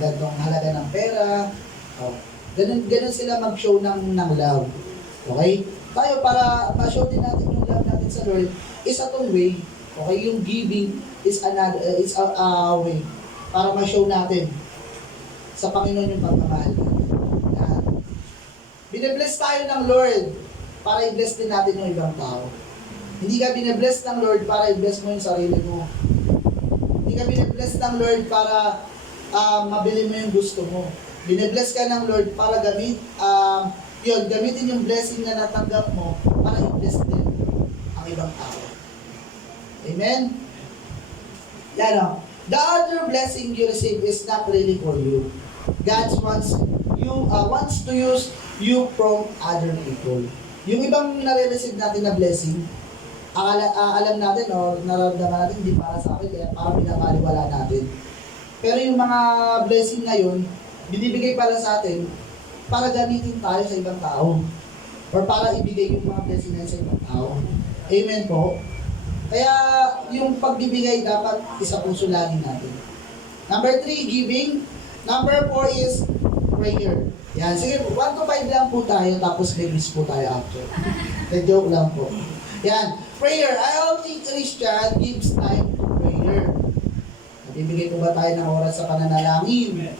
gantong halaga ng pera. Ganun sila mag-show ng love. Okay? Tayo, para ma-show din natin yung love natin sa Lord, is a way. Okay? Yung giving is a way para ma-show natin sa Panginoon yung pagmamahal. Yan. Bine-bless tayo ng Lord para i-bless din natin yung ibang tao. Hindi ka bine-bless ng Lord para i-bless mo yung sarili mo. Hindi ka bine-bless ng Lord para mabili mo yung gusto mo. Bine-bless ka ng Lord para gamitin yung blessing na natanggap mo para i-bless din ang ibang tao. Amen? Yan o. The other blessing you receive is not really for you. God wants to use you from other people. Yung ibang nare-receive natin na blessing, alam natin o nararamdaman natin hindi para sa akin, kaya para pinapaliwala natin. Pero yung mga blessing na yun, binibigay pala sa atin para gamitin tayo sa ibang tao. Or para ibigay yung mga blessing na sa ibang tao. Amen po? Kaya yung pagbibigay dapat isa puso lagi natin. Number 3, giving. Number 4 is prayer. Yan, sige po, 1 to 5 lang po tayo, tapos may miss po tayo after. Joke lang po. Yan, prayer. Only Christian gives time to prayer. Bibigay po ba tayo ng oras sa pananalangin?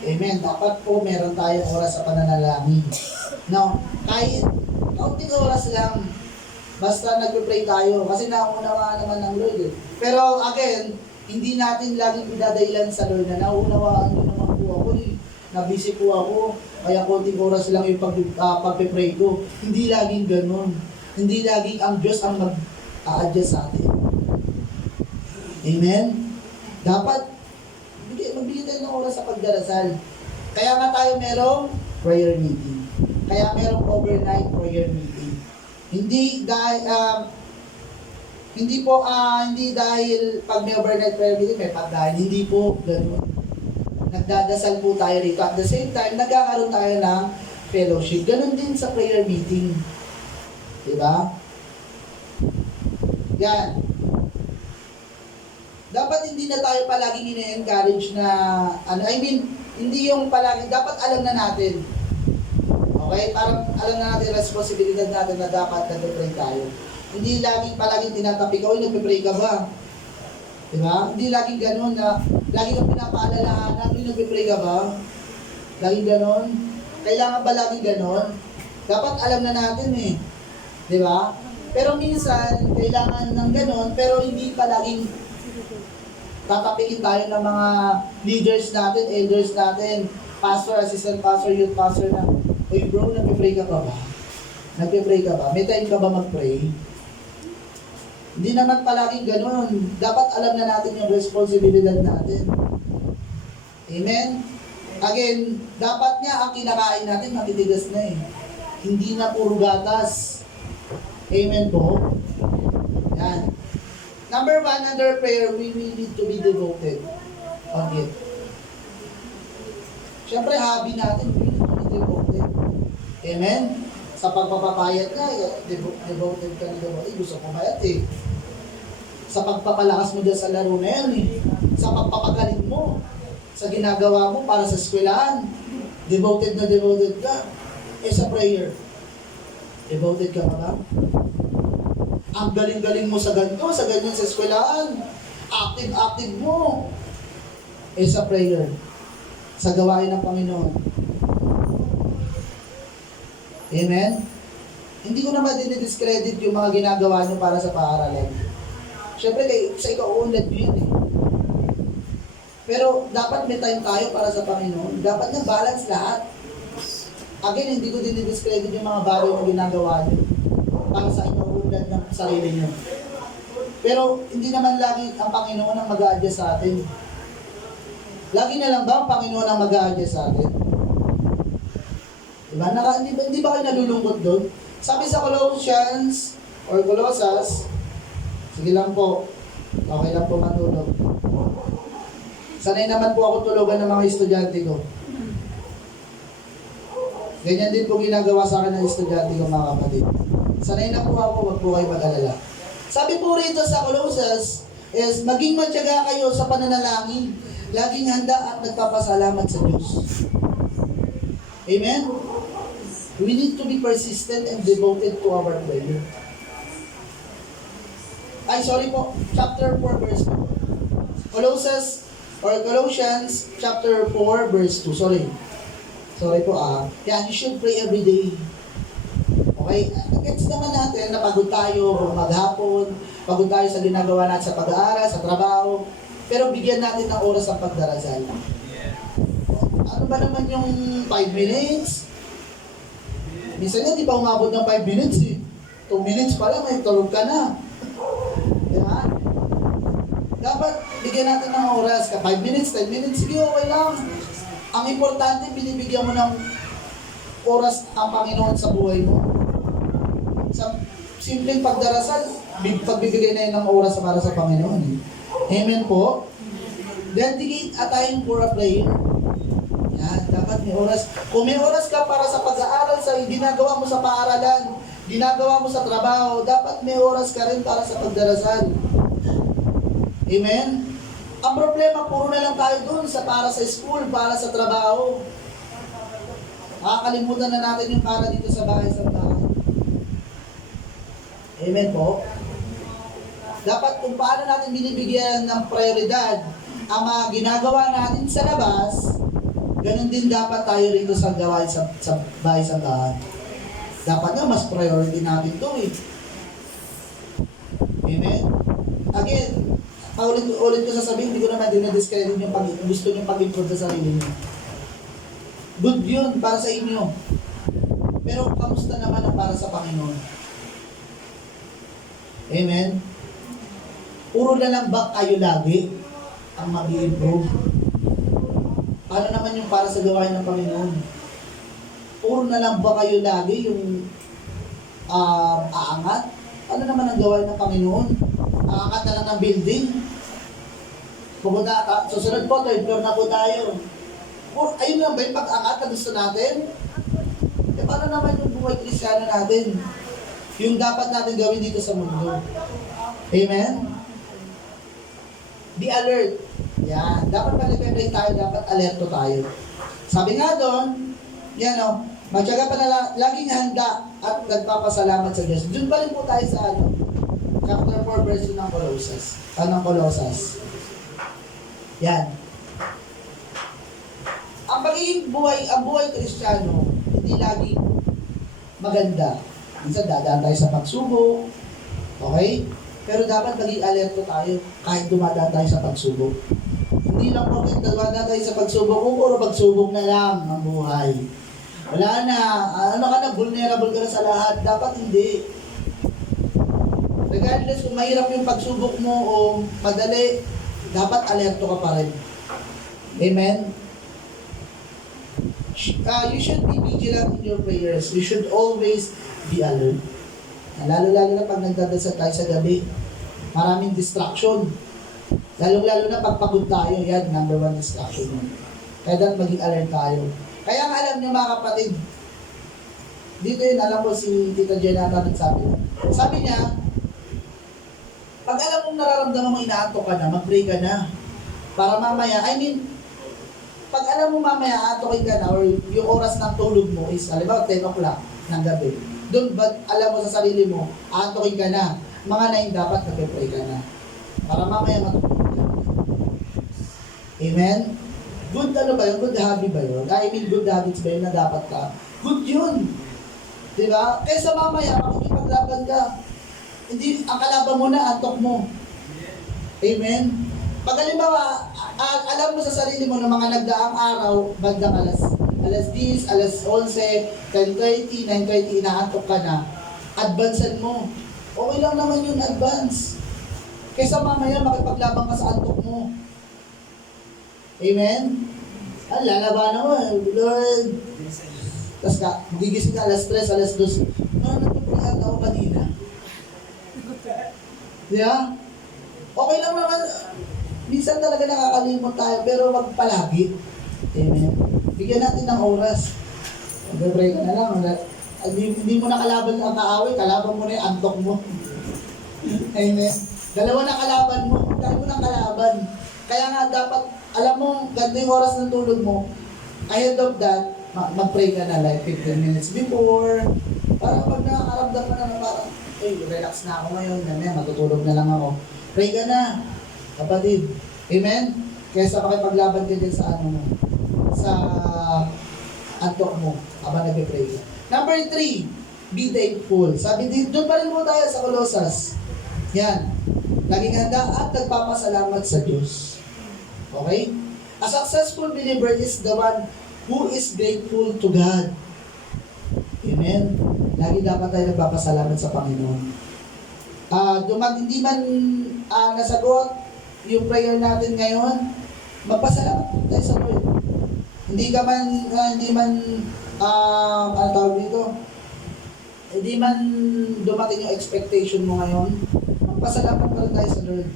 Amen. Dapat po meron tayong oras sa pananalangin. No, kahit kaunting oras lang, basta nagpe-pray tayo. Kasi nauunawaan naman ng Lord. Pero again, hindi natin laging idadahilan sa Lord na nauunawaan nyo naman po ako. Nabisi po ako. Kaya konting oras lang yung pagpe-pray ko. Hindi laging ganun. Hindi laging ang Diyos ang mag-a-adjust sa atin. Amen? Dapat, magbigay tayo ng oras sa pagdarasal. Kaya nga tayo merong prayer meeting. Kaya merong overnight prayer meeting. Hindi dahil pag may overnight prayer meeting, may pagkain. Hindi po ganun. Nagdadasal po tayo rito. At the same time, nagkakaroon tayo ng fellowship. Ganun din sa prayer meeting. Diba? Yan. Dapat hindi na tayo palaging ine-encourage na, hindi yung palagi, dapat alam na natin. Okay? Parang alam na natin responsibilidad natin na dapat nagpe-pray tayo. Hindi palaging tinatapik, nagpe-pray ka ba? Diba? Hindi laging ganun na, lagi kang pinapaalalahanan, nagpe-pray ka ba? Laging ganun. Kailangan ba laging ganun? Dapat alam na natin eh. Diba? Pero minsan, kailangan ng ganun, pero hindi palaging tatapikin tayo ng mga leaders natin, elders natin, pastor, assistant pastor, youth pastor na, uy bro, nagpe-pray ka pa ba? Nagpe-pray ka ba? May time ka ba mag-pray? Hindi naman palaging ganun. Dapat alam na natin yung responsibilidad natin. Amen? Again, dapat nga ang kinakain natin matitigas na eh. Hindi na puro gatas. Amen po? Yan. Number 1, under prayer, we need to be devoted on it. Siyempre, hobby natin, we need to be devoted. Amen? Sa pagpapapayat ka, devoted ka na devoted. Gusto ko mayat eh. Sa pagpapalakas mo dyan sa laro na yan eh. Sa pagpapagaling mo, sa ginagawa mo para sa eskwelahan, devoted na devoted ka. Sa prayer, devoted ka pa ba? Ang galing-galing mo sa ganito, sa ganyan sa eskwelahan. Active mo. Sa prayer. Sa gawain ng Panginoon. Amen? Hindi ko naman dinidiscredit yung mga ginagawa nyo para sa paaralan. Siyempre, sa ikaw-unlad nyo yun eh. Pero dapat may time tayo para sa Panginoon. Dapat na balance lahat. Again, hindi ko dinidiscredit yung mga bagay na ginagawa nyo para sa ikaw-unlad ng sarili nyo. Pero hindi naman lagi ang Panginoon ang mag-a-adjust sa atin. Lagi na lang ba ang Panginoon ang mag-a-adjust sa atin? Diba? Hindi ba kayo nalulungkot doon? Sabi sa Colossians or Colossas, sige lang po, okay lang po matulog. Sanay naman po ako tulugan ng mga estudyante ko. Ganyan din po ginagawa sa akin ng estudyante ko, mga kapatid. Sanay na po ako, wag po kayo mag-alala. Sabi po rito sa Colossas is maging matyaga kayo sa pananalangin. Laging handa at nagpapasalamat sa Diyos. Amen? We need to be persistent and devoted to our prayer. Ay, sorry po. Chapter 4, verse 2. Colossians, chapter 4, verse 2. Sorry po Yan, you should pray every day. Okay? Gets naman natin na pagod tayo maghapon, pagod tayo sa ginagawa natin sa pag-aaral, sa trabaho, pero bigyan natin ng oras ang pagdarasal. Ano ba naman yung 5 minutes? Minsan nga, di pa umabot ng 5 minutes eh. 2 minutes pa lang, may tulog ka na. Diba? Dapat bigyan natin ng oras ka. 5 minutes, 10 minutes, sige, okay lang. Ang importante, binibigyan mo ng oras ang Panginoon sa buhay mo. Sa simpleng pagdarasal, pagbibigay na yun ng oras para sa Panginoon. Amen po? Dedicate a time for a prayer. Yan, dapat may oras. Kung may oras ka para sa pag-aaral, sa ginagawa mo sa paaralan, ginagawa mo sa trabaho, dapat may oras ka rin para sa pagdarasal. Amen? Ang problema, puro na lang tayo dun para sa school, para sa trabaho. Nakakalimutan na natin yung para dito sa bahay sa bahay. Amen po? Dapat kung paano natin binibigyan ng prioridad ang mga ginagawa natin sa labas, ganun din dapat tayo rito sa gawain sa bahay sa bahay. Dapat nga mas priority natin ito eh. Amen? Again, ulit ko sasabihin, hindi ko naman dinadiscredit yung gusto nyo pag-improve sa sarili nyo. Good yun para sa inyo. Pero kamusta naman ang para sa Panginoon? Amen? Puro na lang ba kayo lagi ang mag-i-improve? Paano naman yung para sa gawain ng Panginoon? Puro na lang ba kayo lagi yung aangat? Ano naman ang gawain ng Panginoon? Aangat na lang ng building? Susunod po, third floor na po tayo. Ayun lang ba yung pag-angat na gusto natin? E paano naman yung buhay Kristiyano natin? Yung dapat natin gawin dito sa mundo. Amen? Be alert. Yan. Dapat pag-remember tayo, dapat alerto tayo. Sabi nga doon, yan o, matyaga pa na laging handa at nagpapasalamat sa Diyos. Doon pa rin po tayo sa chapter 4 verse ng Colossas. Yan. Ang buhay Kristiyano, hindi lagi maganda. Minsan dadaan tayo sa pagsubok. Okay? Pero dapat maging alerto tayo kahit dumadaan tayo sa pagsubok. Hindi lang po kahit dumadaan tayo sa pagsubok, puro pagsubok na lang ang buhay. Wala na, vulnerable ka na sa lahat. Dapat hindi. Regardless kung mahirap yung pagsubok mo o madali, dapat alerto ka pa rin. Amen? You should be vigilant in your prayers. You should always be alert. Lalo-lalo na pag nagdadasal tayo sa gabi, maraming distraction. Lalo-lalo na pag pagod tayo, yan, number 1 distraction. Kaya dapat maging alert tayo. Kaya nga alam niyo mga kapatid, dito yun, alam ko si Tita Jenata nagsabi. Sabi niya, pag alam mong nararamdaman mo inaantok ka na, mag-pray ka na. Para mamaya, pag alam mo mamaya antokin ka na, or yung oras ng tulog mo is, halimbawa 10 o'clock ng gabi, doon ba alam mo sa sarili mo, antokin ka na, mga 9 dapat nagpe-pray ka na. Para mamaya matulog ka. Amen? Good ano ba yun? Good habit ba yun? Good habits ba yun na dapat ka? Good yun. Diba? Kaysa mamaya, makikipaglaban ka. Hindi, ang kalaban mo na, antok mo. Amen? Pag halimbawa, alam mo sa sarili mo na mga nagdaang araw, bandang alas 10, alas 11, 10:30, 9:30, inaantok ka na, advancean mo. Okay lang naman yun, advance. Kaysa mamaya makipaglaban ka sa antok mo. Amen? Lalabanan mo, Lord. Tapos gigising ka alas 3, alas 2. Nagpapalahat ako kanina. Yeah? Okay lang naman. Minsan talaga nakakalimot tayo, pero wag palagi. Amen? Bigyan natin ng oras. Mag-pray ka na lang. Hindi mo na kalaban ang kaaway, kalaban mo na yung antok mo. Amen? Dalawa na kalaban mo. Dalawa mo na kalaban. Kaya nga dapat, alam mo, ganito yung oras ng tulog mo. Ahead of that, mag-pray ka na like 15 minutes before. Para pag nakakaramdam ka na parang, relax na ako ngayon. Ganyan, matutulog na lang ako. Pray ka na, kapatid. Amen? Kaysa makipaglaban ka din sa ano mo. Sa antok mo habang nag-pray ka. Number 3, be thankful. Sabi din, doon pa rin mo tayo sa Colossus. Yan. Laging handa at nagpapasalamat sa Diyos. Okay? A successful believer is the one who is grateful to God. Amen? Lagi dapat tayo nagpapasalamat sa Panginoon. Hindi man nasagot yung prayer natin ngayon, magpasalamat tayo sa Lord. Hindi man dumating yung expectation mo ngayon, magpasalamat pa rin tayo sa Lord.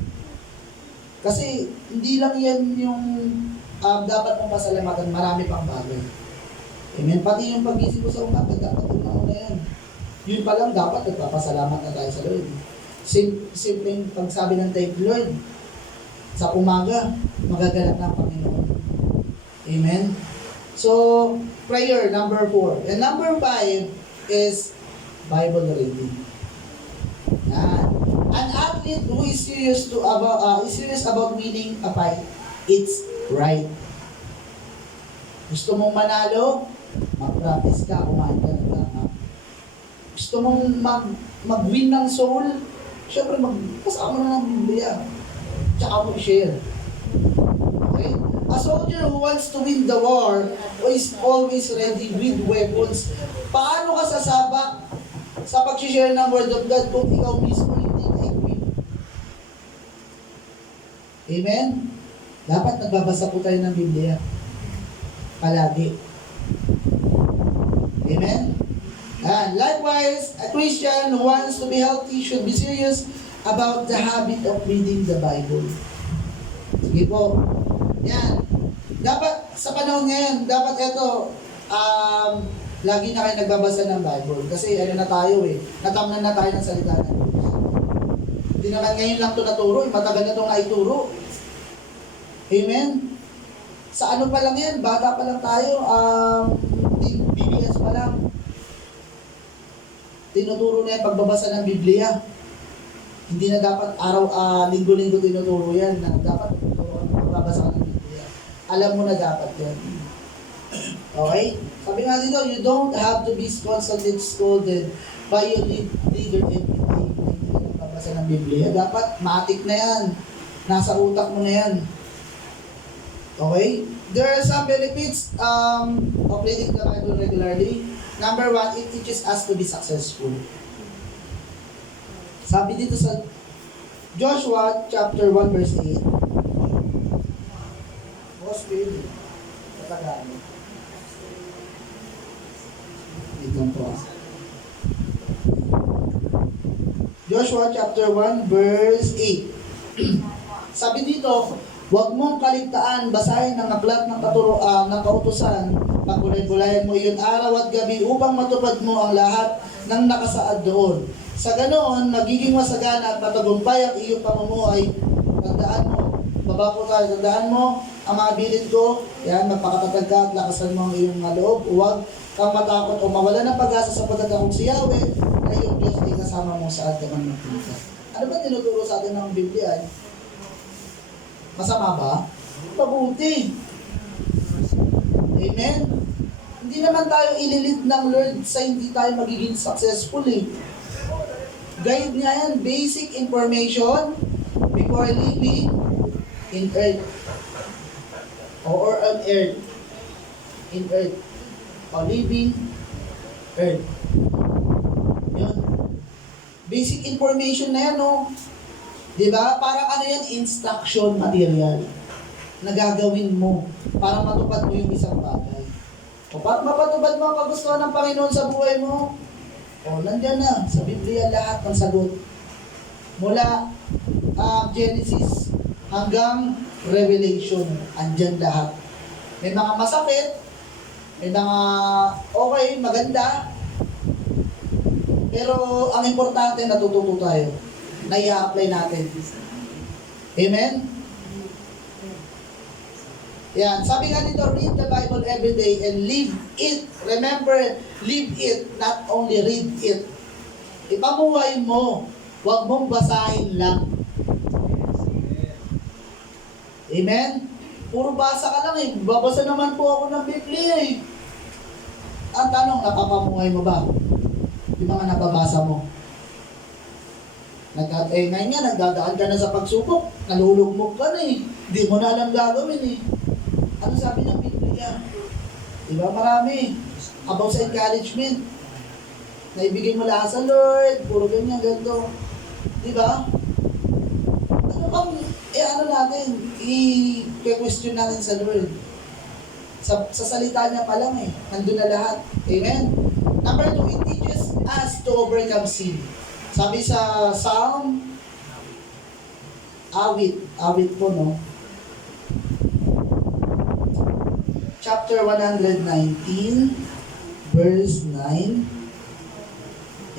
Kasi hindi lang yan yung dapat mong pasalamatan, marami pang bagay. Amen? Pati yung pag-isip ko sa umaga, dapat una yan. Yun pa lang, dapat nagpapasalamat na tayo sa Lord. Simpleng pagsabi ng thank you, Lord. Sa umaga, magaganap na ang Panginoon. Amen? So, prayer, number 4. And number 5 is Bible reading. Yan. An athlete who is serious about winning a fight, it's right. Gusto mong manalo, mag-practice ka, kumain ka ng tama. Gusto mong mag-win ng soul, syempre magpasama na ng Biblia. Tsaka mo i-share. Okay? A soldier who wants to win the war is always ready with weapons. Paano ka sasabak sa pag-share ng Word of God kung ikaw mismo hindi na-equip? Amen? Dapat nagbabasa po tayo ng Biblia. Palagi. Amen? And likewise, a Christian who wants to be healthy should be serious about the habit of reading the Bible. Sige po. Yan. Dapat, sa panahon ngayon, dapat ito, lagi na kayo nagbabasa ng Bible. Kasi na tayo natamnan na tayo ng salita ng Diyos. Hindi naman ngayon lang ito naturo, matagal na itong naituro. Amen? Sa ano pa lang yan, bata pa lang tayo, BBS pa lang. Tinuturo na yung pagbabasa ng Biblia. Hindi na dapat linggo-linggo tinuturo yan, na dapat pagbabasa ka ng Biblia. Alam mo na dapat yan. Okay? Sabi nga dito, you don't have to be constantly scolded by your leader every day. Hindi ka nagbabasa ng Biblia. Dapat matik na yan. Nasa utak mo na yan. Okay? There are some benefits of reading the Bible regularly. Number 1, it teaches us to be successful. Sabi dito sa Joshua chapter 1 verse 8. Boss baby. Tatagano. Dito po. Joshua chapter 1 verse 8. Sabi dito, huwag mong kaligtaan, basahin ang aklat ng kautusan, pagbulay-bulayan mo iyon araw at gabi upang matupad mo ang lahat ng nakasaad doon. Sa ganoon, magiging masagana at matagumpay ang iyong pamumuhay. Tandaan mo, babako tayo, tandaan mo ang mga bilin ko, yan, magpakatatag ka at lakasan mo ang iyong loob. Huwag kang matakot o mawala ng pag-asa sapagkat akong si Yahweh na iyong Diyos ay kasama mo saan ka man magpunta. Ano ba tinuturo sa atin ng Biblia? Masama ba? Mabuti. Amen? Hindi naman tayo ililid ng Lord sa hindi tayo magiging successful Guide niya yan, basic information before living in earth. Or on earth. In earth. Or living earth. Yun. Basic information na yan, Di ba? Parang ano yan, instruction material na gagawin mo para matupad mo yung isang bagay. O para mapatupad mo ang kagustuhan ng Panginoon sa buhay mo, o nandyan na, sa Biblia lahat ng sagot. Mula Genesis hanggang Revelation, andyan lahat. May mga masakit, may mga okay, maganda, pero ang importante, natututo tayo na i-apply natin. Amen? Yan. Sabi nga dito, read the Bible every day and live it. Remember, live it, not only read it. Ipamuhay mo. Huwag mong basahin lang. Amen? Puro basa ka lang eh. Babasa naman po ako ng Biblia eh. Ang tanong, napapamuhay mo ba? Yung mga nababasa mo. Ngayon nga, nagdadaan ka na sa pagsubok. Nalulugmok ka na eh. Hindi mo na alam gagawin eh. Ano sabi ng Biblia? Diba marami? About sa encouragement. Naibigay mo lahat sa Lord. Puro ganyan, ganito. Diba? Ano bang, ano natin? I-question natin sa Lord. Sa salita niya pa lang eh. Nandun na lahat. Amen? Number 2, it teaches us to overcome sin. Sabi sa Psalm, awit po, no? Chapter 119, verse 9.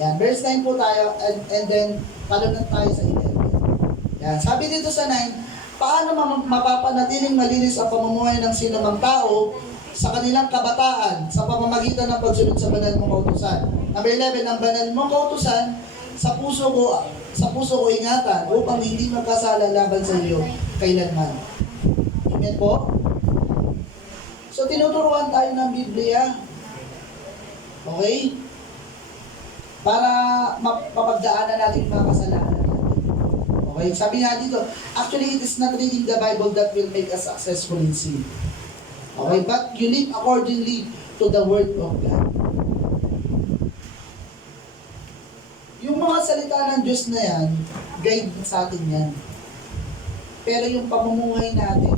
Yan, verse 9 po tayo, and then, talunod tayo sa 11. Yan, sabi dito sa 9, paano mapapanatiling malinis ang pamumuhay ng sinumang tao sa kanilang kabataan sa pamamagitan ng pagsunod sa banal mong kautusan. Number 11, ang banal mong kautusan sa puso ko ingatan upang hindi magkasala laban sa iyo kailanman. Amen po? So tinuturuan tayo ng Biblia. Okay? Para mapagdaanan natin yung mga kasalanan natin. Okay? Sabi nga dito, actually it is not reading the Bible that will make us successful in sin. Okay? But you live accordingly to the Word of God. Yung mga salita ng Diyos na yan, guide sa atin yan. Pero yung pamumuhay natin,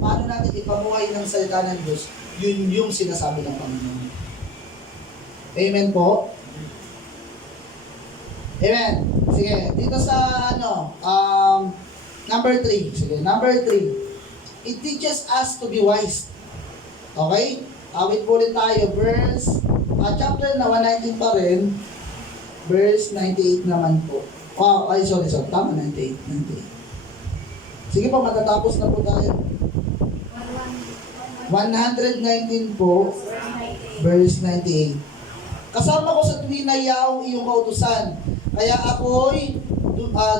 paano natin ipamuhay ng salita ng Diyos, yun yung sinasabi ng Panginoon. Amen po? Amen. Sige, dito sa number 3. Sige, number 3. It teaches us to be wise. Okay? Awit po ulit tayo. Verse, chapter na 119 pa rin. Verse 98 naman po. Sorry. Tama, 98. Sige po, matatapos na po tayo. 119 po, verse 98. Kasama ko sa tuwi na yaong iyong kautusan, kaya ako'y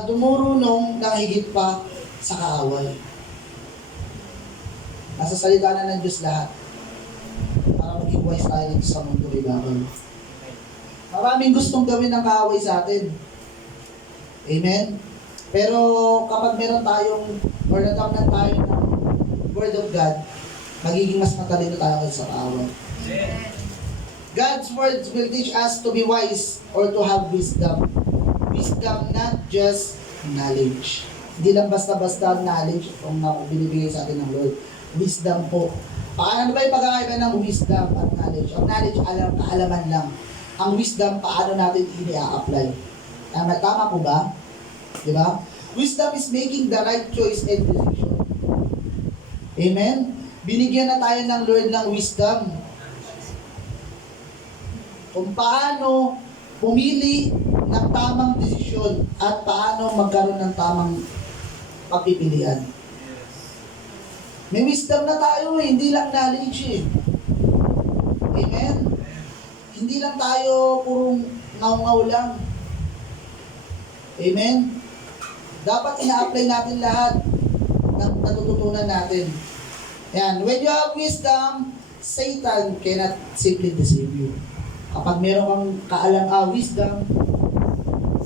dumurunong ng higit pa sa kaaway. Nasa salita na ng Diyos lahat. Para maging wise tayo dito sa mundo ibabang. Maraming gustong gawin ng kaaway sa atin. Amen? Pero kapag meron tayong, or natamnan tayo ng Word of God, magiging mas matalino tayo kaysa sa kaaway. God's words will teach us to be wise or to have wisdom. Wisdom, not just knowledge. Hindi lang basta-basta knowledge kung binibigay sa atin ng Lord. Wisdom po. Paano ba yung pagkakaiba ng wisdom at knowledge? Ang knowledge, kaalaman lang. Ang wisdom, paano natin i-apply? Tama po ba? Diba? Wisdom is making the right choice and decision. Amen? Binigyan na tayo ng Lord ng wisdom. Kung paano pumili ng tamang desisyon at paano magkaroon ng tamang pagpipilian. May wisdom na tayo hindi lang knowledge eh. Amen? Hindi lang tayo purong ngaw-ngaw lang. Amen? Dapat ina-apply natin lahat ng natututunan natin. Yan. When you have wisdom, Satan cannot simply deceive you. Kapag meron kang wisdom,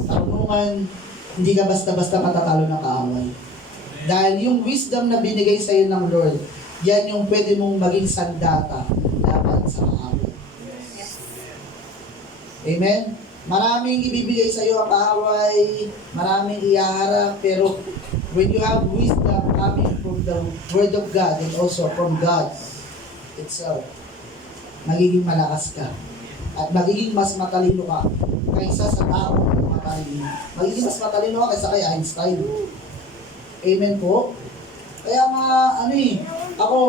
karunungan, hindi ka basta-basta matatalo ng kaaway. Dahil yung wisdom na binigay sa iyo ng Lord, yan yung pwede mong maging sandata laban sa kaaway. Amen? Maraming ibibigay sa iyo ang kaaway, maraming iyaharap, pero when you have wisdom coming from the Word of God and also from God itself, magiging malakas ka at magiging mas matalino ka kaysa sa taong matalino. Magiging mas matalino ka kaysa kay Einstein. Amen po? Kaya ako,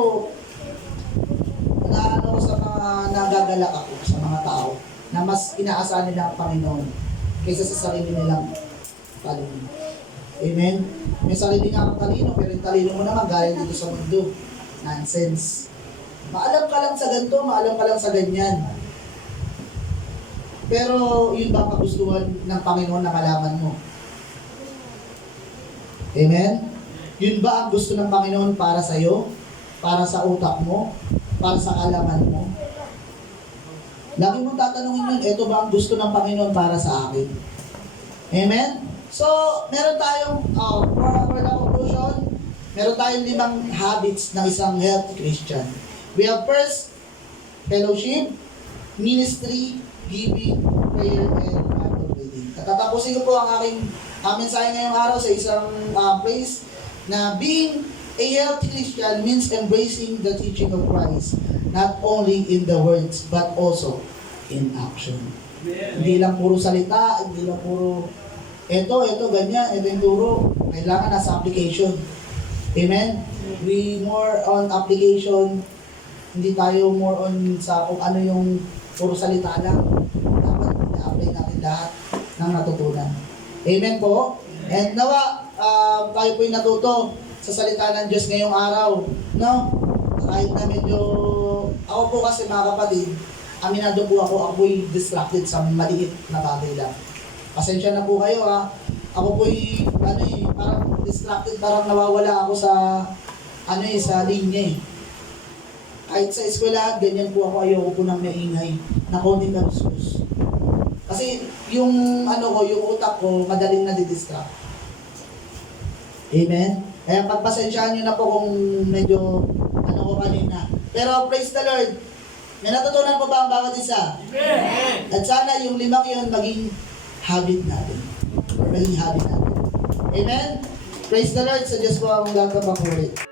naano ko sa mga nagagalak ako sa mga tao na mas inaasahan nila ang Panginoon kaysa sa sarili nilang talino. Amen? May sarili nga kang talino, pero yung talino mo naman galing dito sa mundo. Nonsense. Maalam ka lang sa ganito, maalam ka lang sa ganyan. Pero yun ba kagustuhan ng Panginoon na malaman mo? Amen? Yun ba ang gusto ng Panginoon para sa iyo? Para sa utak mo? Para sa kaalaman mo? Lagi mong tatanungin yun, ito ba ang gusto ng Panginoon para sa akin? Amen? So, meron tayong, for the conclusion, meron tayong 5 habits ng isang healthy Christian. We have first, fellowship, ministry, giving, prayer, and Bible reading. Tatapusin ko po ang aming mensahe ngayong araw sa isang place na being a healthy Christian means embracing the teaching of Christ, not only in the words, but also in action. Hindi lang puro salita, hindi lang puro ito, ganyan, ito yung turo. Kailangan nasa application. Amen? We more on application, hindi tayo more on sa kung ano yung puro salita lang. Dapat i-apply natin lahat ng natutunan. Amen po? And nawa, tayo po'y natuto sa salita ng Diyos ngayong araw. No? Kahit na medyo, ako po kasi mga kapatid, aminado po ako'y distracted sa maliit na bagay lang. Pasensya na po kayo ha. Ako po'y, parang distracted, parang nawawala ako sa, sa linya eh. Kahit sa eskwelahan, ganyan po ako, ayoko po ng maingay, na konting kaluskus. Kasi yung yung utak ko, madaling nadidistract. Amen? Kaya pagpasensyahan nyo na po kung medyo ko kanina. Pero praise the Lord, may natutunan po ba ang bawat isa? Amen! At sana yung 5 yun maging habit natin. Or maging habit natin. Amen? Praise the Lord, sa Diyos po ang lahat ng papuri.